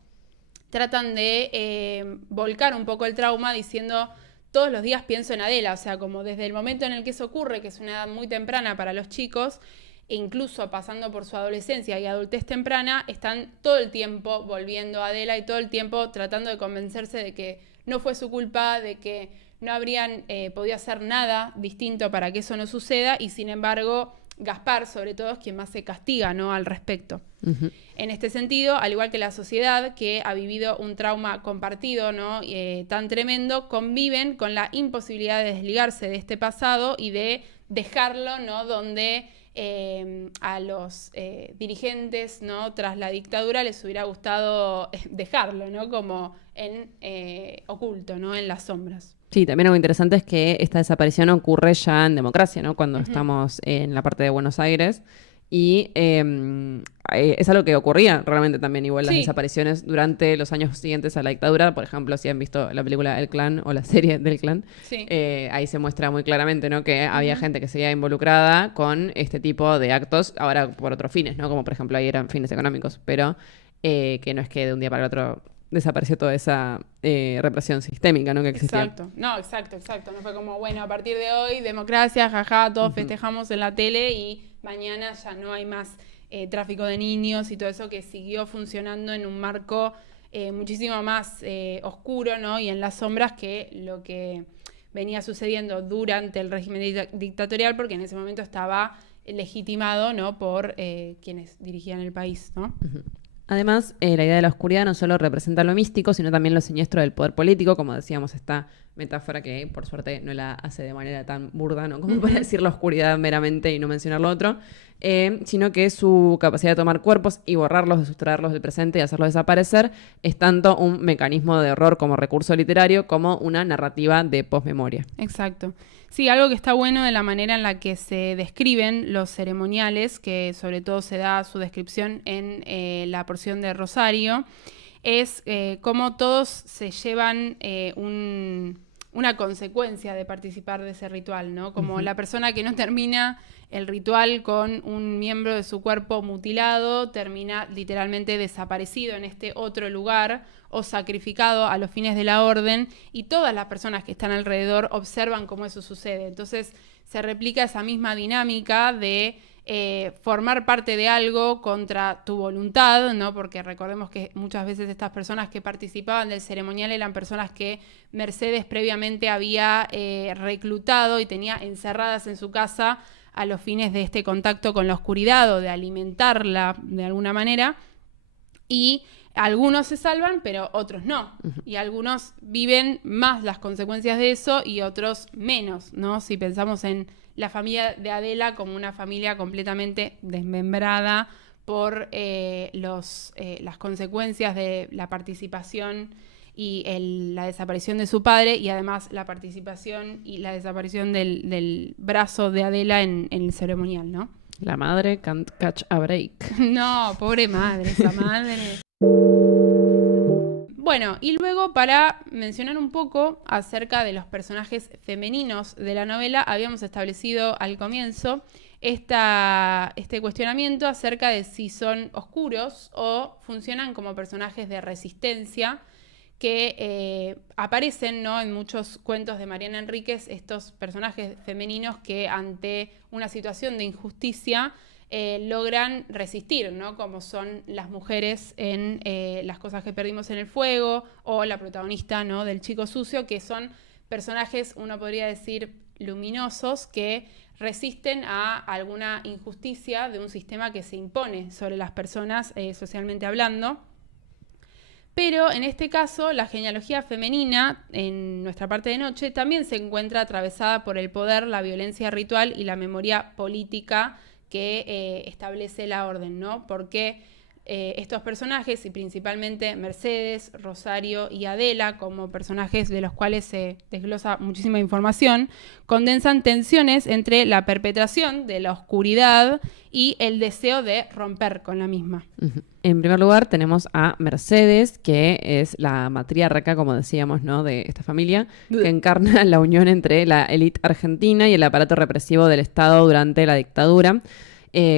tratan de volcar un poco el trauma diciendo: todos los días pienso en Adela, o sea, como desde el momento en el que eso ocurre, que es una edad muy temprana para los chicos, e incluso pasando por su adolescencia y adultez temprana, están todo el tiempo volviendo a Adela y todo el tiempo tratando de convencerse de que no fue su culpa, de que no habrían podido hacer nada distinto para que eso no suceda, y sin embargo Gaspar, sobre todo, es quien más se castiga, ¿no?, al respecto. Uh-huh. En este sentido, al igual que la sociedad, que ha vivido un trauma compartido, ¿no?, tan tremendo, conviven con la imposibilidad de desligarse de este pasado y de dejarlo, ¿no?, donde a los dirigentes, ¿no?, tras la dictadura les hubiera gustado dejarlo, ¿no?, como en oculto, ¿no?, en las sombras. Sí, también algo interesante es que esta desaparición ocurre ya en democracia, ¿no?, cuando estamos en la parte de Buenos Aires. Y es algo que ocurría realmente también, igual las desapariciones durante los años siguientes a la dictadura. Por ejemplo, si han visto la película El Clan o la serie del Clan, ahí se muestra muy claramente, ¿no?, que había gente que seguía involucrada con este tipo de actos, ahora por otros fines, ¿no?, como por ejemplo ahí eran fines económicos, pero que no es que de un día para el otro desapareció toda esa represión sistémica, ¿no?, que existía. Exacto, no fue como, bueno, a partir de hoy, democracia, jaja, todos festejamos en la tele y mañana ya no hay más tráfico de niños y todo eso, que siguió funcionando en un marco muchísimo más oscuro, ¿no?, y en las sombras que lo que venía sucediendo durante el régimen dictatorial, porque en ese momento estaba legitimado, ¿no?, por quienes dirigían el país, ¿no? Uh-huh. Además, la idea de la oscuridad no solo representa lo místico, sino también lo siniestro del poder político. Como decíamos, está metáfora que por suerte no la hace de manera tan burda, ¿no? Como para decir la oscuridad meramente y no mencionar lo otro, sino que su capacidad de tomar cuerpos y borrarlos, de sustraerlos del presente y hacerlos desaparecer es tanto un mecanismo de horror como recurso literario como una narrativa de posmemoria. Exacto. Sí, algo que está bueno de la manera en la que se describen los ceremoniales, que sobre todo se da su descripción en la porción de Rosario, es cómo todos se llevan una consecuencia de participar de ese ritual, ¿no? Como la persona que no termina el ritual con un miembro de su cuerpo mutilado termina literalmente desaparecido en este otro lugar o sacrificado a los fines de la orden, y todas las personas que están alrededor observan cómo eso sucede. Entonces se replica esa misma dinámica de formar parte de algo contra tu voluntad, ¿no? Porque recordemos que muchas veces estas personas que participaban del ceremonial eran personas que Mercedes previamente había reclutado y tenía encerradas en su casa a los fines de este contacto con la oscuridad o de alimentarla de alguna manera. Y algunos se salvan, pero otros no. Y algunos viven más las consecuencias de eso y otros menos, ¿no? Si pensamos en la familia de Adela como una familia completamente desmembrada por las consecuencias de la participación y la desaparición de su padre, y además la participación y la desaparición del brazo de Adela en el ceremonial, ¿no? La madre can't catch a break. No, pobre madre, esa madre. Bueno, y luego para mencionar un poco acerca de los personajes femeninos de la novela, habíamos establecido al comienzo este cuestionamiento acerca de si son oscuros o funcionan como personajes de resistencia que aparecen, ¿no?, en muchos cuentos de Mariana Enríquez, estos personajes femeninos que ante una situación de injusticia logran resistir, ¿no? Como son las mujeres en Las cosas que perdimos en el fuego, o la protagonista, ¿no?, del Chico Sucio, que son personajes, uno podría decir, luminosos, que resisten a alguna injusticia de un sistema que se impone sobre las personas socialmente hablando. Pero en este caso, la genealogía femenina en nuestra parte de noche también se encuentra atravesada por el poder, la violencia ritual y la memoria política que establece la orden, ¿no? Porque estos personajes, y principalmente Mercedes, Rosario y Adela, como personajes de los cuales se desglosa muchísima información, condensan tensiones entre la perpetración de la oscuridad y el deseo de romper con la misma. En primer lugar tenemos a Mercedes, que es la matriarca, como decíamos, ¿no?, de esta familia, que encarna la unión entre la élite argentina y el aparato represivo del Estado durante la dictadura.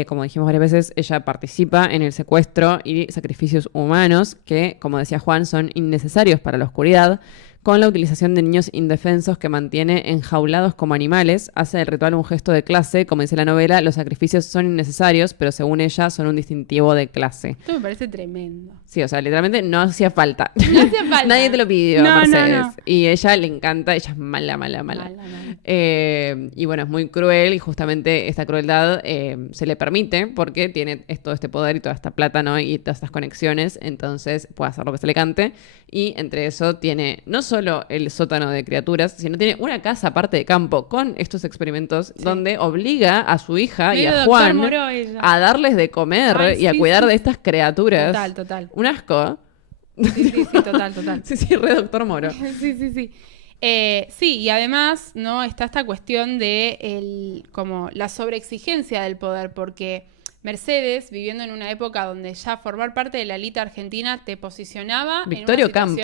Como dijimos varias veces, ella participa en el secuestro y sacrificios humanos que, como decía Juan, son innecesarios para la oscuridad, con la utilización de niños indefensos que mantiene enjaulados como animales. Hace del ritual un gesto de clase. Como dice la novela, los sacrificios son innecesarios, pero según ella son un distintivo de clase. Esto me parece tremendo. Sí, o sea, literalmente no hacía falta. No hacía falta. Nadie te lo pidió, No, Mercedes. no. Y ella le encanta, ella es mala. Y bueno, es muy cruel, y justamente esta crueldad se le permite porque tiene todo este poder y toda esta plata, ¿no?, y todas estas conexiones. Entonces puede hacer lo que se le cante. Y entre eso tiene no solo el sótano de criaturas, sino tiene una casa aparte de campo con estos experimentos, sí, donde obliga a su hija y a Juan a darles de comer y a cuidar de estas criaturas. Total. Un asco. Sí, total. Sí, re Doctor Moro. Sí. Sí, y además, ¿no?, está esta cuestión de como la sobreexigencia del poder, porque Mercedes, viviendo en una época donde ya formar parte de la élite argentina te posicionaba Victorio Camp.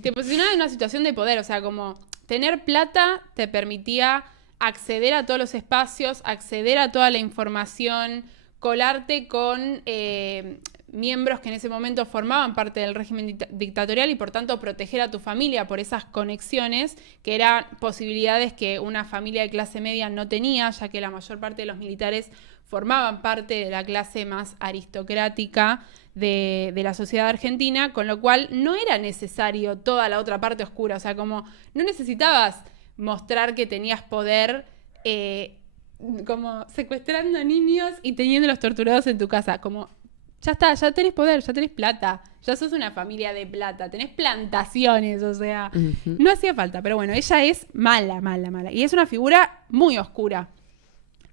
Te posicionaba en una situación de poder, o sea, como tener plata te permitía acceder a todos los espacios, acceder a toda la información, colarte con miembros que en ese momento formaban parte del régimen dictatorial y por tanto proteger a tu familia por esas conexiones, que eran posibilidades que una familia de clase media no tenía, ya que la mayor parte de los militares formaban parte de la clase más aristocrática de la sociedad argentina, con lo cual no era necesario toda la otra parte oscura, o sea, como no necesitabas mostrar que tenías poder como secuestrando niños y teniéndolos torturados en tu casa, como Ya está, ya tenés poder, ya tenés plata. Ya sos una familia de plata, tenés plantaciones, o sea, no hacía falta. Pero bueno, ella es mala, mala, mala. Y es una figura muy oscura.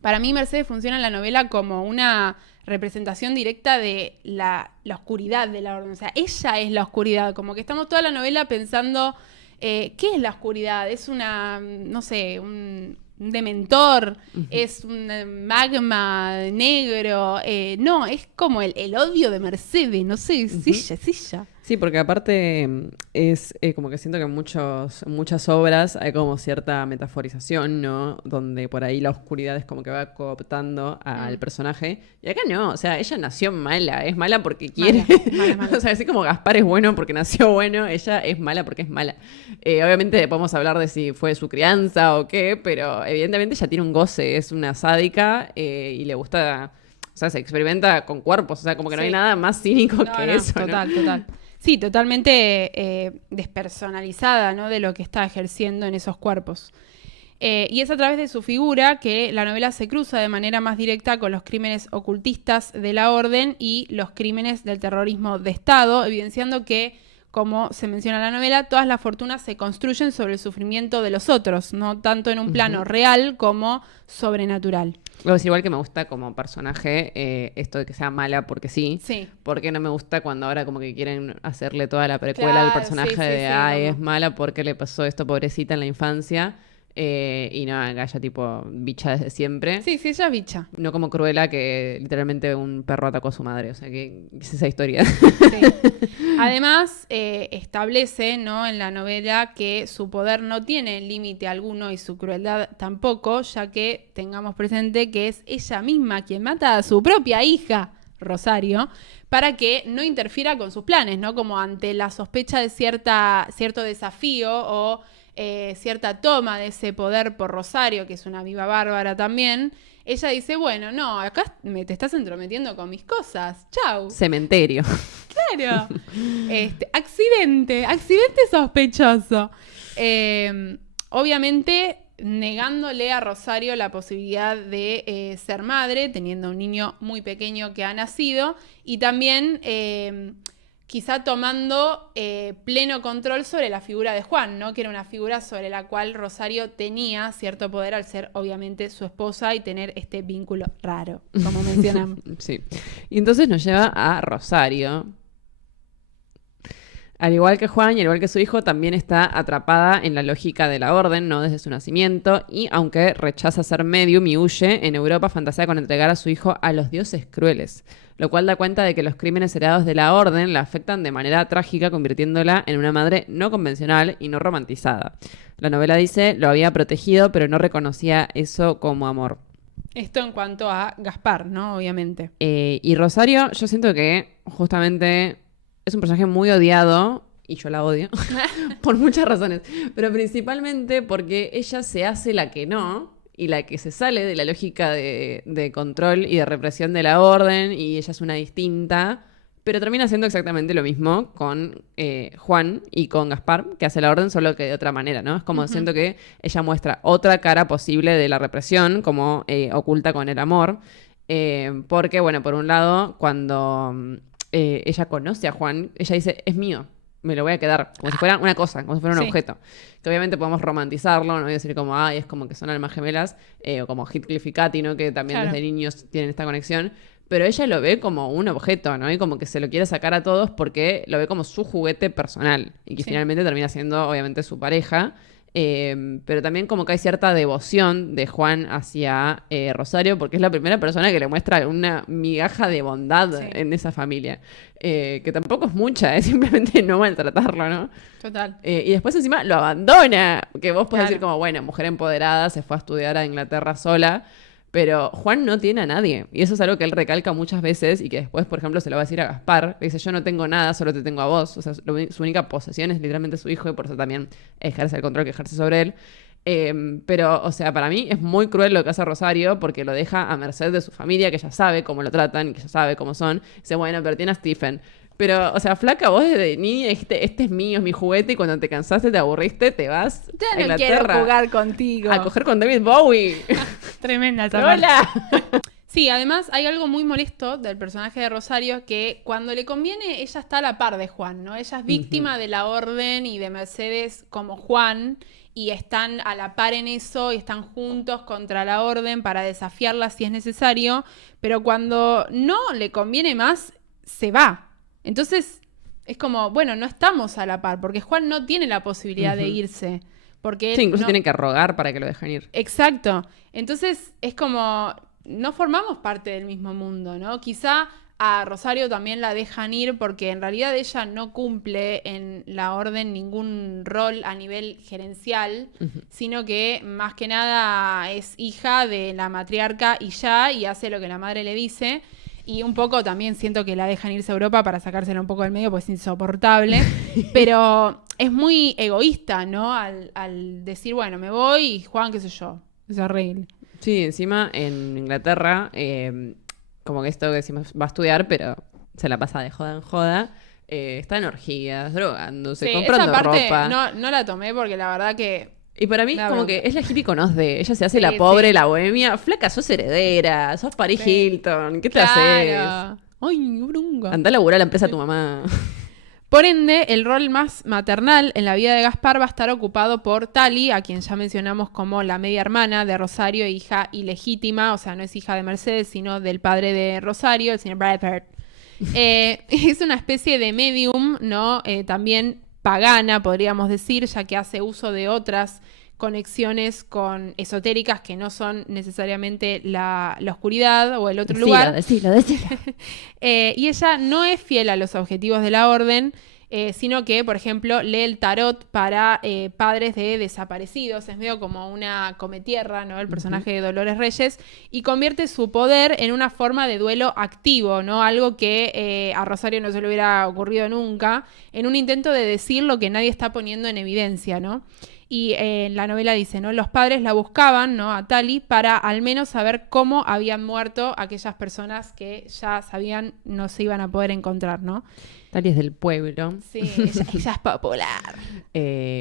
Para mí Mercedes funciona en la novela como una representación directa de la oscuridad de la orden. O sea, ella es la oscuridad. Como que estamos toda la novela pensando, ¿qué es la oscuridad? Es una, no sé, un dementor, es un magma negro. No, es como el odio de Mercedes, no sé, es ella, es ella. Sí, porque aparte es como que siento que en muchas obras hay como cierta metaforización, ¿no? Donde por ahí la oscuridad es como que va cooptando al personaje. Y acá no, o sea, ella nació mala, es mala porque quiere. Mala. O sea, así como Gaspar es bueno porque nació bueno, ella es mala porque es mala. Obviamente podemos hablar de si fue su crianza o qué, pero evidentemente ella tiene un goce, es una sádica y le gusta... O sea, se experimenta con cuerpos, o sea, como que no hay nada más cínico que eso, total, ¿no? Total. Sí, totalmente despersonalizada, ¿no? De lo que está ejerciendo en esos cuerpos. Y es a través de su figura que la novela se cruza de manera más directa con los crímenes ocultistas de la orden y los crímenes del terrorismo de Estado, evidenciando que, como se menciona en la novela, todas las fortunas se construyen sobre el sufrimiento de los otros, no tanto en un plano real como sobrenatural. Luego es igual que me gusta como personaje esto de que sea mala porque sí. Porque no me gusta cuando ahora como que quieren hacerle toda la precuela al personaje ay, es mala porque le pasó esto pobrecita en la infancia. Y no, acá ya tipo bicha desde siempre. Sí, ella es bicha. No como Cruella, que literalmente un perro atacó a su madre. O sea, que es esa historia. Sí. Además, establece, ¿no? En la novela que su poder no tiene límite alguno y su crueldad tampoco, ya que tengamos presente que es ella misma quien mata a su propia hija, Rosario, para que no interfiera con sus planes, ¿no? Como ante la sospecha de cierto desafío o cierta toma de ese poder por Rosario, que es una viva bárbara también, ella dice, bueno, no, acá te estás entrometiendo con mis cosas, chau. Cementerio. Claro. Accidente sospechoso. Obviamente negándole a Rosario la posibilidad de ser madre, teniendo un niño muy pequeño que ha nacido, y también quizá tomando pleno control sobre la figura de Juan, ¿no? Que era una figura sobre la cual Rosario tenía cierto poder al ser obviamente su esposa y tener este vínculo raro, como mencionamos. Sí. Y entonces nos lleva a Rosario. Al igual que Juan y al igual que su hijo, también está atrapada en la lógica de la orden, ¿no? Desde su nacimiento, y aunque rechaza ser medium y huye, en Europa fantasea con entregar a su hijo a los dioses crueles, lo cual da cuenta de que los crímenes heredados de la orden la afectan de manera trágica, convirtiéndola en una madre no convencional y no romantizada. La novela dice, lo había protegido, pero no reconocía eso como amor. Esto en cuanto a Gaspar, ¿no? Obviamente. Y Rosario, yo siento que justamente es un personaje muy odiado, y yo la odio, por muchas razones, pero principalmente porque ella se hace la que no, y la que se sale de la lógica de control y de represión de la orden, y ella es una distinta, pero termina haciendo exactamente lo mismo con Juan y con Gaspar, que hace la orden, solo que de otra manera, ¿no? Es como siento que ella muestra otra cara posible de la represión, como oculta con el amor, porque, bueno, por un lado, cuando ella conoce a Juan, ella dice, es mío, me lo voy a quedar, como si fuera una cosa, como si fuera un objeto. Que obviamente podemos romantizarlo, no voy a decir como, ay, es como que son almas gemelas, o como Heathcliff y Katy, ¿no? Que también desde niños tienen esta conexión. Pero ella lo ve como un objeto, ¿no? Y como que se lo quiere sacar a todos porque lo ve como su juguete personal. Y que finalmente termina siendo, obviamente, su pareja. Pero también como que hay cierta devoción de Juan hacia Rosario, porque es la primera persona que le muestra una migaja de bondad en esa familia. Que tampoco es mucha, simplemente no maltratarlo, ¿no? Total. Y después encima lo abandona, que vos podés decir como, bueno, mujer empoderada, se fue a estudiar a Inglaterra sola. Pero Juan no tiene a nadie. Y eso es algo que él recalca muchas veces y que después, por ejemplo, se lo va a decir a Gaspar. Le dice, yo no tengo nada, solo te tengo a vos. O sea, su única posesión es literalmente su hijo y por eso también ejerce el control que ejerce sobre él. Pero, o sea, para mí es muy cruel lo que hace Rosario porque lo deja a merced de su familia, que ya sabe cómo lo tratan, que ya sabe cómo son. Dice, bueno, pero tiene a Stephen. Pero, o sea, flaca, vos desde niña dijiste, este es mío, es mi juguete, y cuando te cansaste, te aburriste, te vas a Inglaterra. Quiero jugar contigo. A coger con David Bowie. Tremenda esa ¡Hola! Sí, además hay algo muy molesto del personaje de Rosario, que cuando le conviene ella está a la par de Juan, ¿no? Ella es víctima de la orden y de Mercedes como Juan, y están a la par en eso y están juntos contra la orden para desafiarla si es necesario, pero cuando no le conviene más, se va. Entonces es como, bueno, no estamos a la par, porque Juan no tiene la posibilidad de irse. Porque Sí, él incluso no... tienen que rogar para que lo dejen ir. Exacto. Entonces es como, no formamos parte del mismo mundo, ¿no? Quizá a Rosario también la dejan ir porque en realidad ella no cumple en la orden ningún rol a nivel gerencial, sino que más que nada es hija de la matriarca y ya, y hace lo que la madre le dice. Y un poco también siento que la dejan irse a Europa para sacársela un poco del medio, pues es insoportable. Pero es muy egoísta, ¿no? Al decir, bueno, me voy y Juan, qué sé yo, se arregle. Sí, encima en Inglaterra, como que esto que decimos, va a estudiar, pero se la pasa de joda en joda. Está en orgías, drogándose, Sí, comprando esa parte ropa. no la tomé porque la verdad que... Y para mí, da como bronca. que es la hippie con de. Ella se hace Sí, la pobre, sí. la bohemia. Flaca, sos heredera, sos Paris Sí. Hilton. ¿Qué te haces? Claro. Ay, brunga. Andá a laburar a la empresa de tu mamá. Por ende, el rol más maternal en la vida de Gaspar va a estar ocupado por Tali, a quien ya mencionamos como la media hermana de Rosario, hija ilegítima, o sea, no es hija de Mercedes, sino del padre de Rosario, el señor Bradford. Es una especie de medium, ¿no? También pagana, podríamos decir, ya que hace uso de otras conexiones con esotéricas que no son necesariamente la oscuridad o el otro lugar. Decilo. Y ella no es fiel a los objetivos de la orden, sino que, por ejemplo, lee el tarot para padres de desaparecidos. Es medio como una cometierra, ¿no? El personaje de Dolores Reyes. Y convierte su poder en una forma de duelo activo, ¿no? Algo que a Rosario no se le hubiera ocurrido nunca, en un intento de decir lo que nadie está poniendo en evidencia, ¿no? Y en la novela dice, ¿no? Los padres la buscaban, ¿no? A Tali para al menos saber cómo habían muerto aquellas personas que ya sabían no se iban a poder encontrar, ¿no? Tali es del pueblo. Sí, ella es popular.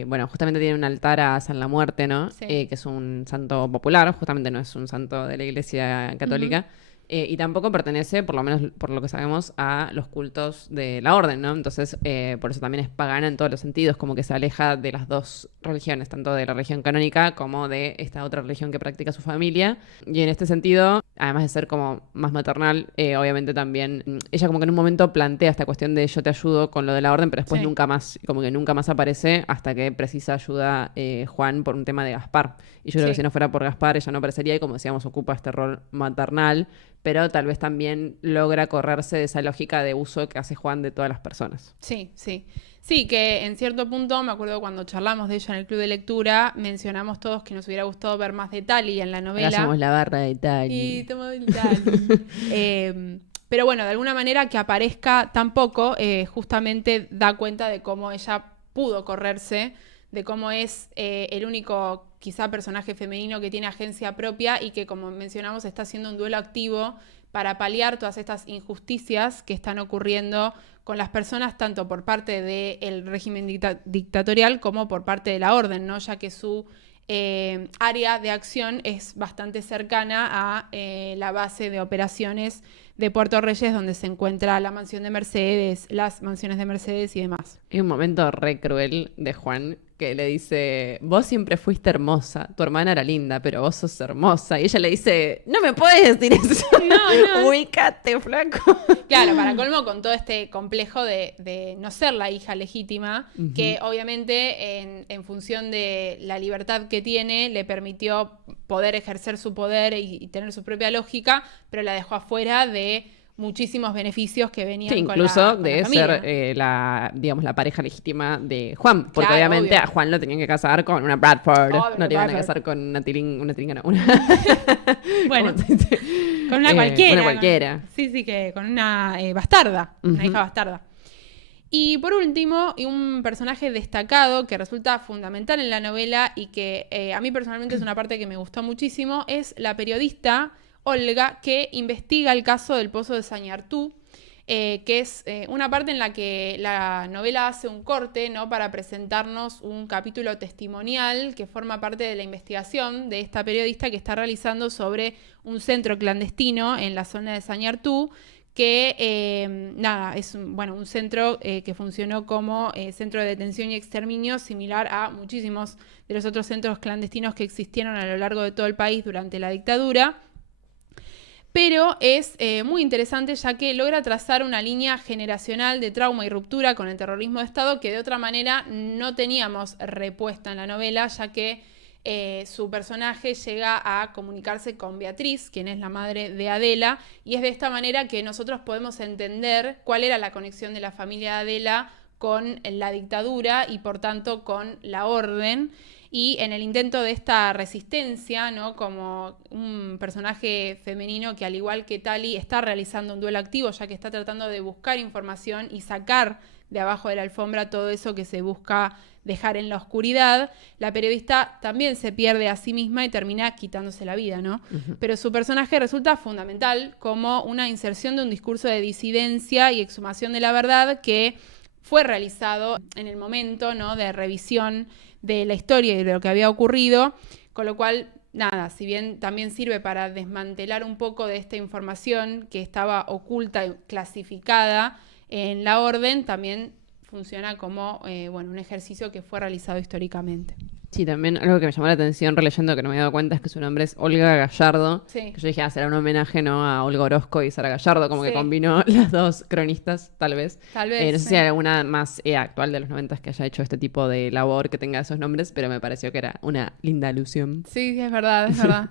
Bueno, justamente tiene un altar a San la Muerte, ¿no? Sí. Que es un santo popular, justamente no es un santo de la Iglesia Católica. Y tampoco pertenece, por lo menos por lo que sabemos, a los cultos de la orden, ¿no? Entonces, por eso también es pagana en todos los sentidos, como que se aleja de las dos religiones, tanto de la religión canónica como de esta otra religión que practica su familia. Y en este sentido, además de ser como más maternal, obviamente también, ella como que en un momento plantea esta cuestión de yo te ayudo con lo de la orden, pero después Sí. nunca más, como que nunca más aparece hasta que precisa ayuda Juan por un tema de Gaspar. Y yo creo Sí. que si no fuera por Gaspar, ella no aparecería y como decíamos, ocupa este rol maternal, pero tal vez también logra correrse de esa lógica de uso que hace Juan de todas las personas. Sí, sí. Sí, que en cierto punto, me acuerdo cuando charlamos de ella en el club de lectura, mencionamos todos que nos hubiera gustado ver más de Tali en la novela. Ahora somos la barra de Tali. Y toma el Tali. Pero bueno, de alguna manera que aparezca tan poco, justamente da cuenta de cómo ella pudo correrse, de cómo es el único quizá personaje femenino que tiene agencia propia y que, como mencionamos, está haciendo un duelo activo para paliar todas estas injusticias que están ocurriendo con las personas, tanto por parte del régimen dictatorial como por parte de la orden, ¿no? Ya que su área de acción es bastante cercana a la base de operaciones de Puerto Reyes, donde se encuentra la mansión de Mercedes, las mansiones de Mercedes y demás. Hay un momento re cruel de Juan que le dice, vos siempre fuiste hermosa, tu hermana era linda, pero vos sos hermosa. Y ella le dice, no me puedes decir eso. No. Ubícate, flaco. Claro, para colmo con todo este complejo de no ser la hija legítima, que obviamente en función de la libertad que tiene, le permitió poder ejercer su poder y tener su propia lógica, pero la dejó afuera de muchísimos beneficios que venían Sí, con incluso la de familia, ser la pareja legítima de Juan, porque Claro, obviamente obvio. a Juan lo tenían que casar con una Bradford, Obvio, no le iban a Bradford. casar con una tiringana, Bueno, ¿cómo se dice? con una cualquiera. Una cualquiera. Sí, que con una bastarda, una Ujú. hija bastarda. Y por último, un personaje destacado que resulta fundamental en la novela y que a mí personalmente es una parte que me gustó muchísimo, es la periodista Olga, que investiga el caso del pozo de Sañartú. que es una parte en la que la novela hace un corte, ¿no? Para presentarnos un capítulo testimonial que forma parte de la investigación de esta periodista que está realizando sobre un centro clandestino en la zona de Sañartú, que es un centro que funcionó como centro de detención y exterminio, similar a muchísimos de los otros centros clandestinos que existieron a lo largo de todo el país durante la dictadura. Pero es muy interesante ya que logra trazar una línea generacional de trauma y ruptura con el terrorismo de Estado que de otra manera no teníamos repuesta en la novela, ya que su personaje llega a comunicarse con Beatriz, quien es la madre de Adela, y es de esta manera que nosotros podemos entender cuál era la conexión de la familia de Adela con la dictadura y por tanto con la orden. Y en el intento de esta resistencia, ¿no? Como un personaje femenino que al igual que Tali está realizando un duelo activo, ya que está tratando de buscar información y sacar de abajo de la alfombra todo eso que se busca dejar en la oscuridad, la periodista también se pierde a sí misma y termina quitándose la vida, ¿no? Pero su personaje resulta fundamental como una inserción de un discurso de disidencia y exhumación de la verdad que fue realizado en el momento, ¿no? De revisión de la historia y de lo que había ocurrido, con lo cual, nada, si bien también sirve para desmantelar un poco de esta información que estaba oculta y clasificada en la orden, también funciona como un ejercicio que fue realizado históricamente. Sí, también algo que me llamó la atención releyendo que no me había dado cuenta es que su nombre es Olga Gallardo. Sí. Que yo dije, será un homenaje, ¿no? A Olga Orozco y Sara Gallardo, como Sí. que combinó las dos cronistas, tal vez. Tal vez, no sé sí. si hay alguna más actual de los 90 que haya hecho este tipo de labor que tenga esos nombres, pero me pareció que era una linda alusión. Sí, es verdad, es verdad.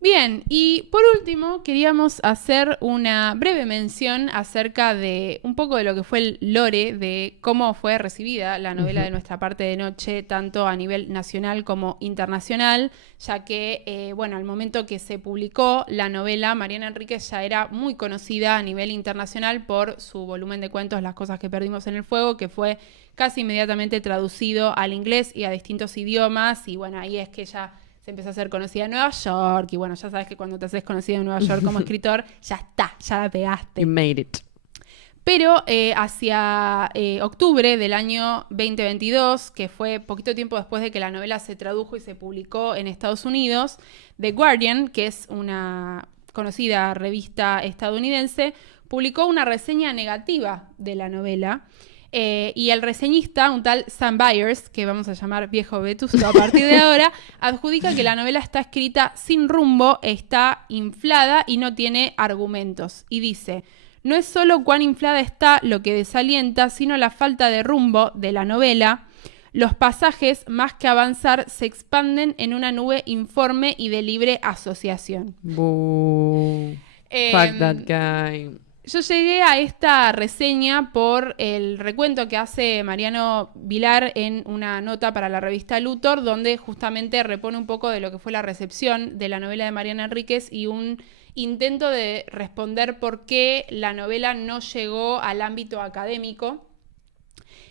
Bien, y por último queríamos hacer una breve mención acerca de un poco de lo que fue el lore de cómo fue recibida la novela de Nuestra parte de noche, tanto a nivel nacional como internacional, ya que, al momento que se publicó la novela, Mariana Enríquez ya era muy conocida a nivel internacional por su volumen de cuentos Las cosas que perdimos en el fuego, que fue casi inmediatamente traducido al inglés y a distintos idiomas, y ahí es que ella se empezó a hacer conocida en Nueva York, y ya sabes que cuando te haces conocida en Nueva York como escritor, ya está, ya la pegaste. You made it. Pero hacia octubre del año 2022, que fue poquito tiempo después de que la novela se tradujo y se publicó en Estados Unidos, The Guardian, que es una conocida revista estadounidense, publicó una reseña negativa de la novela. Y el reseñista, un tal Sam Byers, que vamos a llamar viejo vetusto a partir de ahora, adjudica que la novela está escrita sin rumbo, está inflada y no tiene argumentos. Y dice: no es solo cuán inflada está lo que desalienta, sino la falta de rumbo de la novela. Los pasajes, más que avanzar, se expanden en una nube informe y de libre asociación. Boo. Fuck that guy. Yo llegué a esta reseña por el recuento que hace Mariano Vilar en una nota para la revista Luthor, donde justamente repone un poco de lo que fue la recepción de la novela de Mariana Enríquez y un intento de responder por qué la novela no llegó al ámbito académico.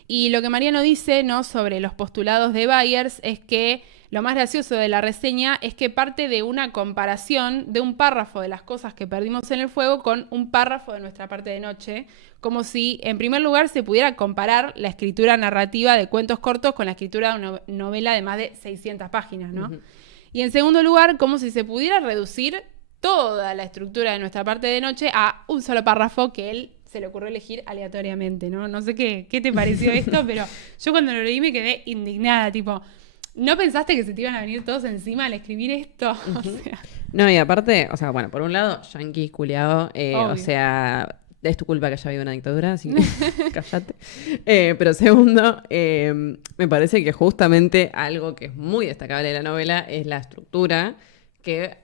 Y lo que Mariano dice, ¿no?, sobre los postulados de Byers es que lo más gracioso de la reseña es que parte de una comparación de un párrafo de Las cosas que perdimos en el fuego con un párrafo de Nuestra parte de noche, como si en primer lugar se pudiera comparar la escritura narrativa de cuentos cortos con la escritura de una novela de más de 600 páginas, ¿no? Y en segundo lugar, como si se pudiera reducir toda la estructura de Nuestra parte de noche a un solo párrafo que él se le ocurrió elegir aleatoriamente, ¿no? No sé qué te pareció esto, pero yo cuando lo leí me quedé indignada, tipo, ¿no pensaste que se te iban a venir todos encima al escribir esto? O sea, No, y aparte, por un lado, yankee culiado, Obvio. es tu culpa que haya habido una dictadura, así que cállate. Pero segundo, me parece que justamente algo que es muy destacable de la novela es la estructura, que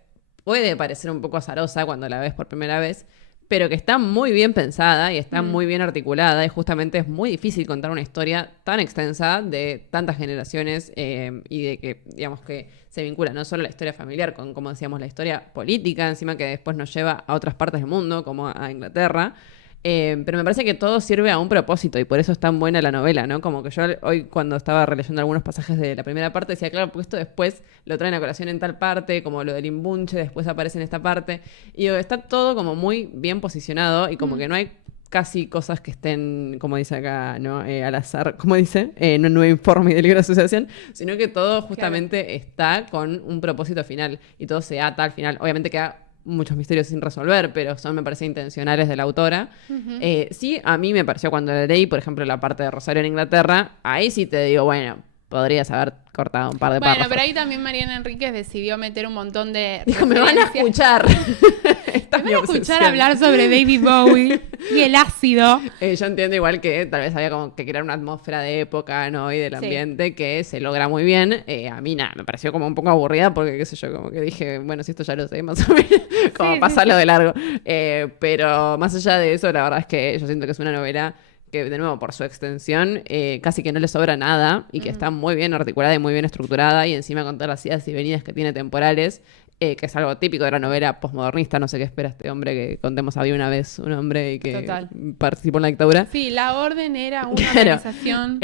puede parecer un poco azarosa cuando la ves por primera vez, pero que está muy bien pensada y está muy bien articulada, y justamente es muy difícil contar una historia tan extensa de tantas generaciones y de que, digamos, que se vincula no solo la historia familiar con, como decíamos, la historia política, encima que después nos lleva a otras partes del mundo, como a Inglaterra. Pero me parece que todo sirve a un propósito y por eso es tan buena la novela, ¿no? Como que yo hoy cuando estaba releyendo algunos pasajes de la primera parte decía, claro, porque esto después lo traen a colación en tal parte, como lo del imbunche, después aparece en esta parte. Y digo, está todo como muy bien posicionado y como que no hay casi cosas que estén, como dice acá, ¿no? Al azar, como dice, no informe y de libre asociación, sino que todo justamente está con un propósito final y todo se ata al final. Obviamente queda muchos misterios sin resolver, pero son, me parece, intencionales de la autora. Sí, a mí me pareció cuando leí, por ejemplo, la parte de Rosario en Inglaterra, ahí sí te digo, bueno, podrías haber cortado un par de párrafos. Bueno, pero ahí también Mariana Enríquez decidió meter un montón de Dijo, me van a escuchar. Me van a escuchar hablar sobre David Bowie y el ácido. Yo entiendo igual que tal vez había como que crear una atmósfera de época, ¿no? Y del ambiente que se logra muy bien. A mí nada, me pareció como un poco aburrida porque, qué sé yo, como que dije, bueno, si esto ya lo sé, más o menos, como pasarlo de largo. Pero más allá de eso, la verdad es que yo siento que es una novela que, de nuevo, por su extensión, casi que no le sobra nada y que está muy bien articulada y muy bien estructurada y encima con todas las idas y venidas que tiene temporales, que es algo típico de la novela postmodernista. No sé qué espera este hombre que contemos, había una vez un hombre que participó en la dictadura. Sí, La Orden era una organización.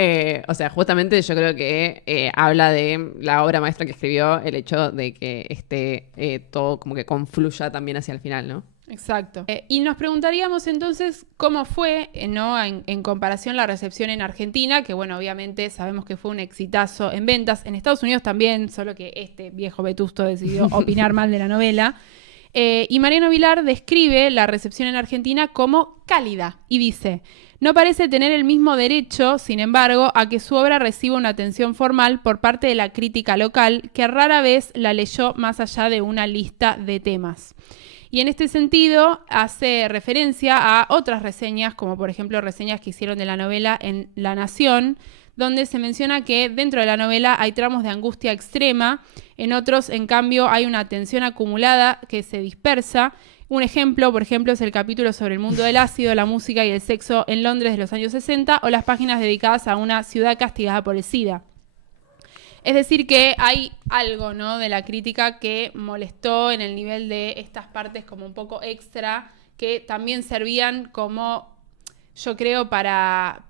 O sea, justamente yo creo que habla de la obra maestra que escribió, el hecho de que todo como que confluya también hacia el final, ¿no? Exacto. Y nos preguntaríamos entonces cómo fue, ¿no? En comparación la recepción en Argentina, que bueno, obviamente sabemos que fue un exitazo en ventas, en Estados Unidos también, solo que este viejo vetusto decidió opinar mal de la novela. Y Mariano Vilar describe la recepción en Argentina como cálida y dice: no parece tener el mismo derecho, sin embargo, a que su obra reciba una atención formal por parte de la crítica local, que rara vez la leyó más allá de una lista de temas. Y en este sentido hace referencia a otras reseñas, como por ejemplo reseñas que hicieron de la novela en La Nación, donde se menciona que dentro de la novela hay tramos de angustia extrema, en otros, en cambio, hay una tensión acumulada que se dispersa. Un ejemplo, por ejemplo, es el capítulo sobre el mundo del ácido, la música y el sexo en Londres de los años 60, o las páginas dedicadas a una ciudad castigada por el SIDA. Es decir, que hay algo, ¿no?, de la crítica que molestó en el nivel de estas partes como un poco extra, que también servían como, yo creo, para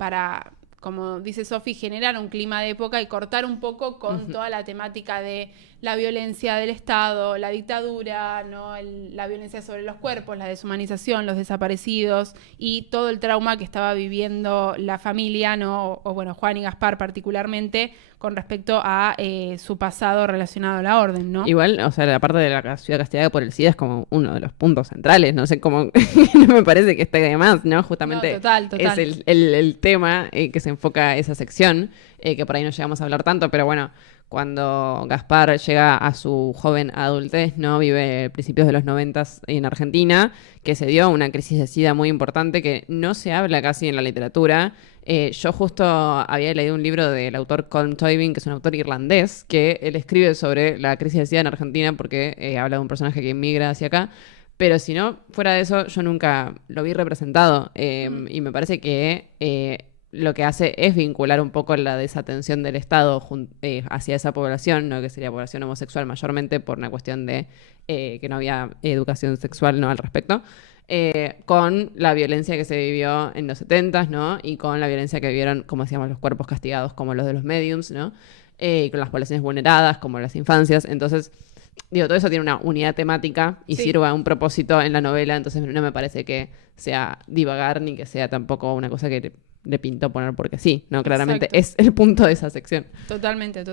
como dice Sofi, generar un clima de época y cortar un poco con toda la temática de la violencia del Estado, la dictadura, ¿no? La violencia sobre los cuerpos, la deshumanización, los desaparecidos y todo el trauma que estaba viviendo la familia, ¿no? O bueno, Juan y Gaspar particularmente, con respecto a su pasado relacionado a la orden, ¿no? Igual, o sea, la parte de la ciudad castigada por el SIDA es como uno de los puntos centrales, no sé cómo, no me parece que esté de más, ¿no? Justamente no, total. Es el tema que se enfoca esa sección, que por ahí no llegamos a hablar tanto, pero bueno, cuando Gaspar llega a su joven adultez, ¿no? Vive principios de los 90 en Argentina, que se dio una crisis de SIDA muy importante que no se habla casi en la literatura. Yo justo había leído un libro del autor Colm Toibin, que es un autor irlandés, que él escribe sobre la crisis de SIDA en Argentina porque habla de un personaje que inmigra hacia acá. Pero si no, fuera de eso, yo nunca lo vi representado. Y me parece que lo que hace es vincular un poco la desatención del Estado hacia esa población, ¿no? Que sería población homosexual mayormente por una cuestión de que no había educación sexual, ¿no?, al respecto, con la violencia que se vivió en los 70s, ¿no? Y con la violencia que vivieron, como decíamos, los cuerpos castigados como los de los mediums, ¿no? Y con las poblaciones vulneradas como las infancias. Entonces, digo, todo eso tiene una unidad temática y sirve a un propósito en la novela, entonces no me parece que sea divagar ni que sea tampoco una cosa que le pintó poner porque sí, ¿no? Claramente es el punto de esa sección. Totalmente.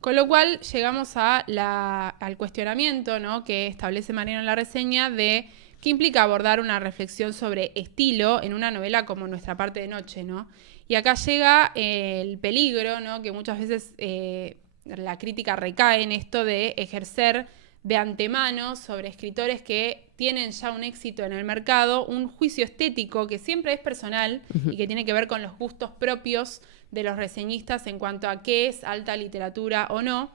Con lo cual llegamos al cuestionamiento, ¿no?, que establece Mariano en la reseña de qué implica abordar una reflexión sobre estilo en una novela como Nuestra parte de noche, ¿no? Y acá llega el peligro, ¿no?, que muchas veces la crítica recae en esto de ejercer de antemano sobre escritores que tienen ya un éxito en el mercado, un juicio estético que siempre es personal y que tiene que ver con los gustos propios de los reseñistas en cuanto a qué es alta literatura o no.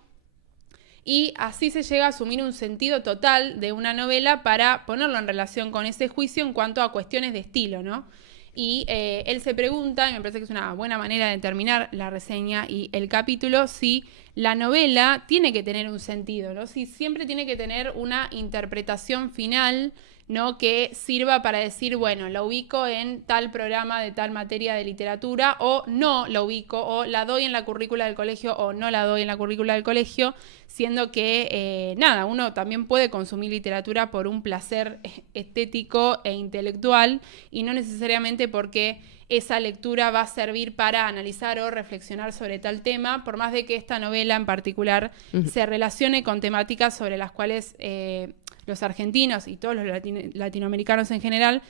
Y así se llega a asumir un sentido total de una novela para ponerlo en relación con ese juicio en cuanto a cuestiones de estilo, ¿no? Y él se pregunta, y me parece que es una buena manera de terminar la reseña y el capítulo, si la novela tiene que tener un sentido, ¿no? Sí, siempre tiene que tener una interpretación final, ¿no? Que sirva para decir, bueno, la ubico en tal programa de tal materia de literatura, o no la ubico, o la doy en la currícula del colegio, o no la doy en la currícula del colegio, siendo que, nada, uno también puede consumir literatura por un placer estético e intelectual, y no necesariamente porque esa lectura va a servir para analizar o reflexionar sobre tal tema, por más de que esta novela en particular se relacione con temáticas sobre las cuales los argentinos y todos los latinoamericanos en general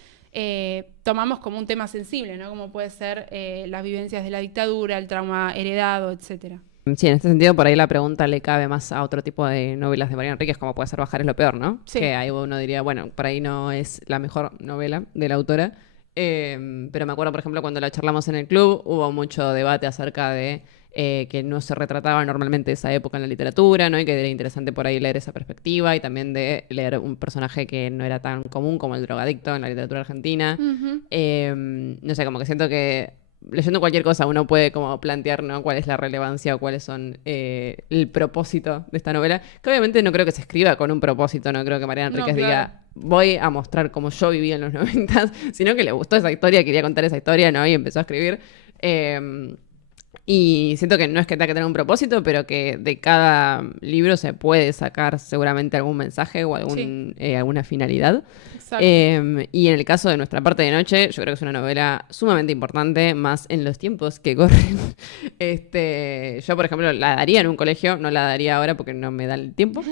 tomamos como un tema sensible, ¿no? Como puede ser las vivencias de la dictadura, el trauma heredado, etcétera. Sí, en este sentido, por ahí la pregunta le cabe más a otro tipo de novelas de Mariana Enríquez, como puede ser Bajar es lo peor, ¿no? Sí. Que ahí uno diría, bueno, por ahí no es la mejor novela de la autora. Pero me acuerdo, por ejemplo, cuando la charlamos en el club, hubo mucho debate acerca de que no se retrataba normalmente esa época en la literatura, ¿no? Y que era interesante por ahí leer esa perspectiva y también de leer un personaje que no era tan común como el drogadicto en la literatura argentina. No sé, como que siento que leyendo cualquier cosa uno puede como plantear, ¿no? Cuál es la relevancia o cuáles son el propósito de esta novela, que obviamente no creo que se escriba con un propósito, no creo que Mariana Enríquez diga voy a mostrar cómo yo vivía en los 90, sino que le gustó esa historia, quería contar esa historia, ¿no? Y empezó a escribir. Y siento que no es que tenga que tener un propósito, pero que de cada libro se puede sacar seguramente algún mensaje o alguna finalidad. Y en el caso de Nuestra parte de noche, yo creo que es una novela sumamente importante, más en los tiempos que corren. Yo, por ejemplo, la daría en un colegio, no la daría ahora porque no me da el tiempo,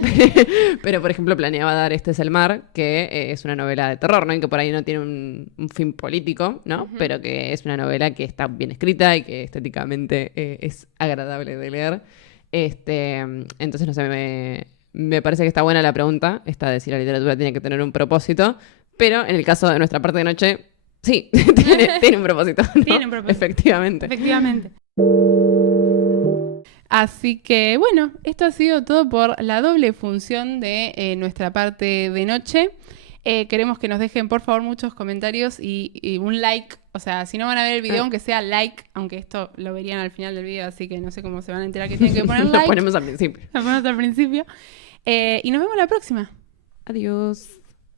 pero, por ejemplo, planeaba dar Este es el mar, que es una novela de terror, ¿no? Y que por ahí no tiene un fin político, ¿no? Pero que es una novela que está bien escrita y que estéticamente es agradable de leer. Entonces, no sé, me parece que está buena la pregunta, esta de si la literatura tiene que tener un propósito, pero en el caso de Nuestra parte de noche, sí, tiene un propósito, ¿no? Tiene un propósito. Efectivamente. Así que, bueno, esto ha sido todo por la doble función de Nuestra parte de noche. Queremos que nos dejen, por favor, muchos comentarios y un like. O sea, si no van a ver el video, aunque sea like, aunque esto lo verían al final del video, así que no sé cómo se van a enterar que tienen que poner like. Lo ponemos al principio. Lo ponemos al principio. Y nos vemos la próxima. Adiós.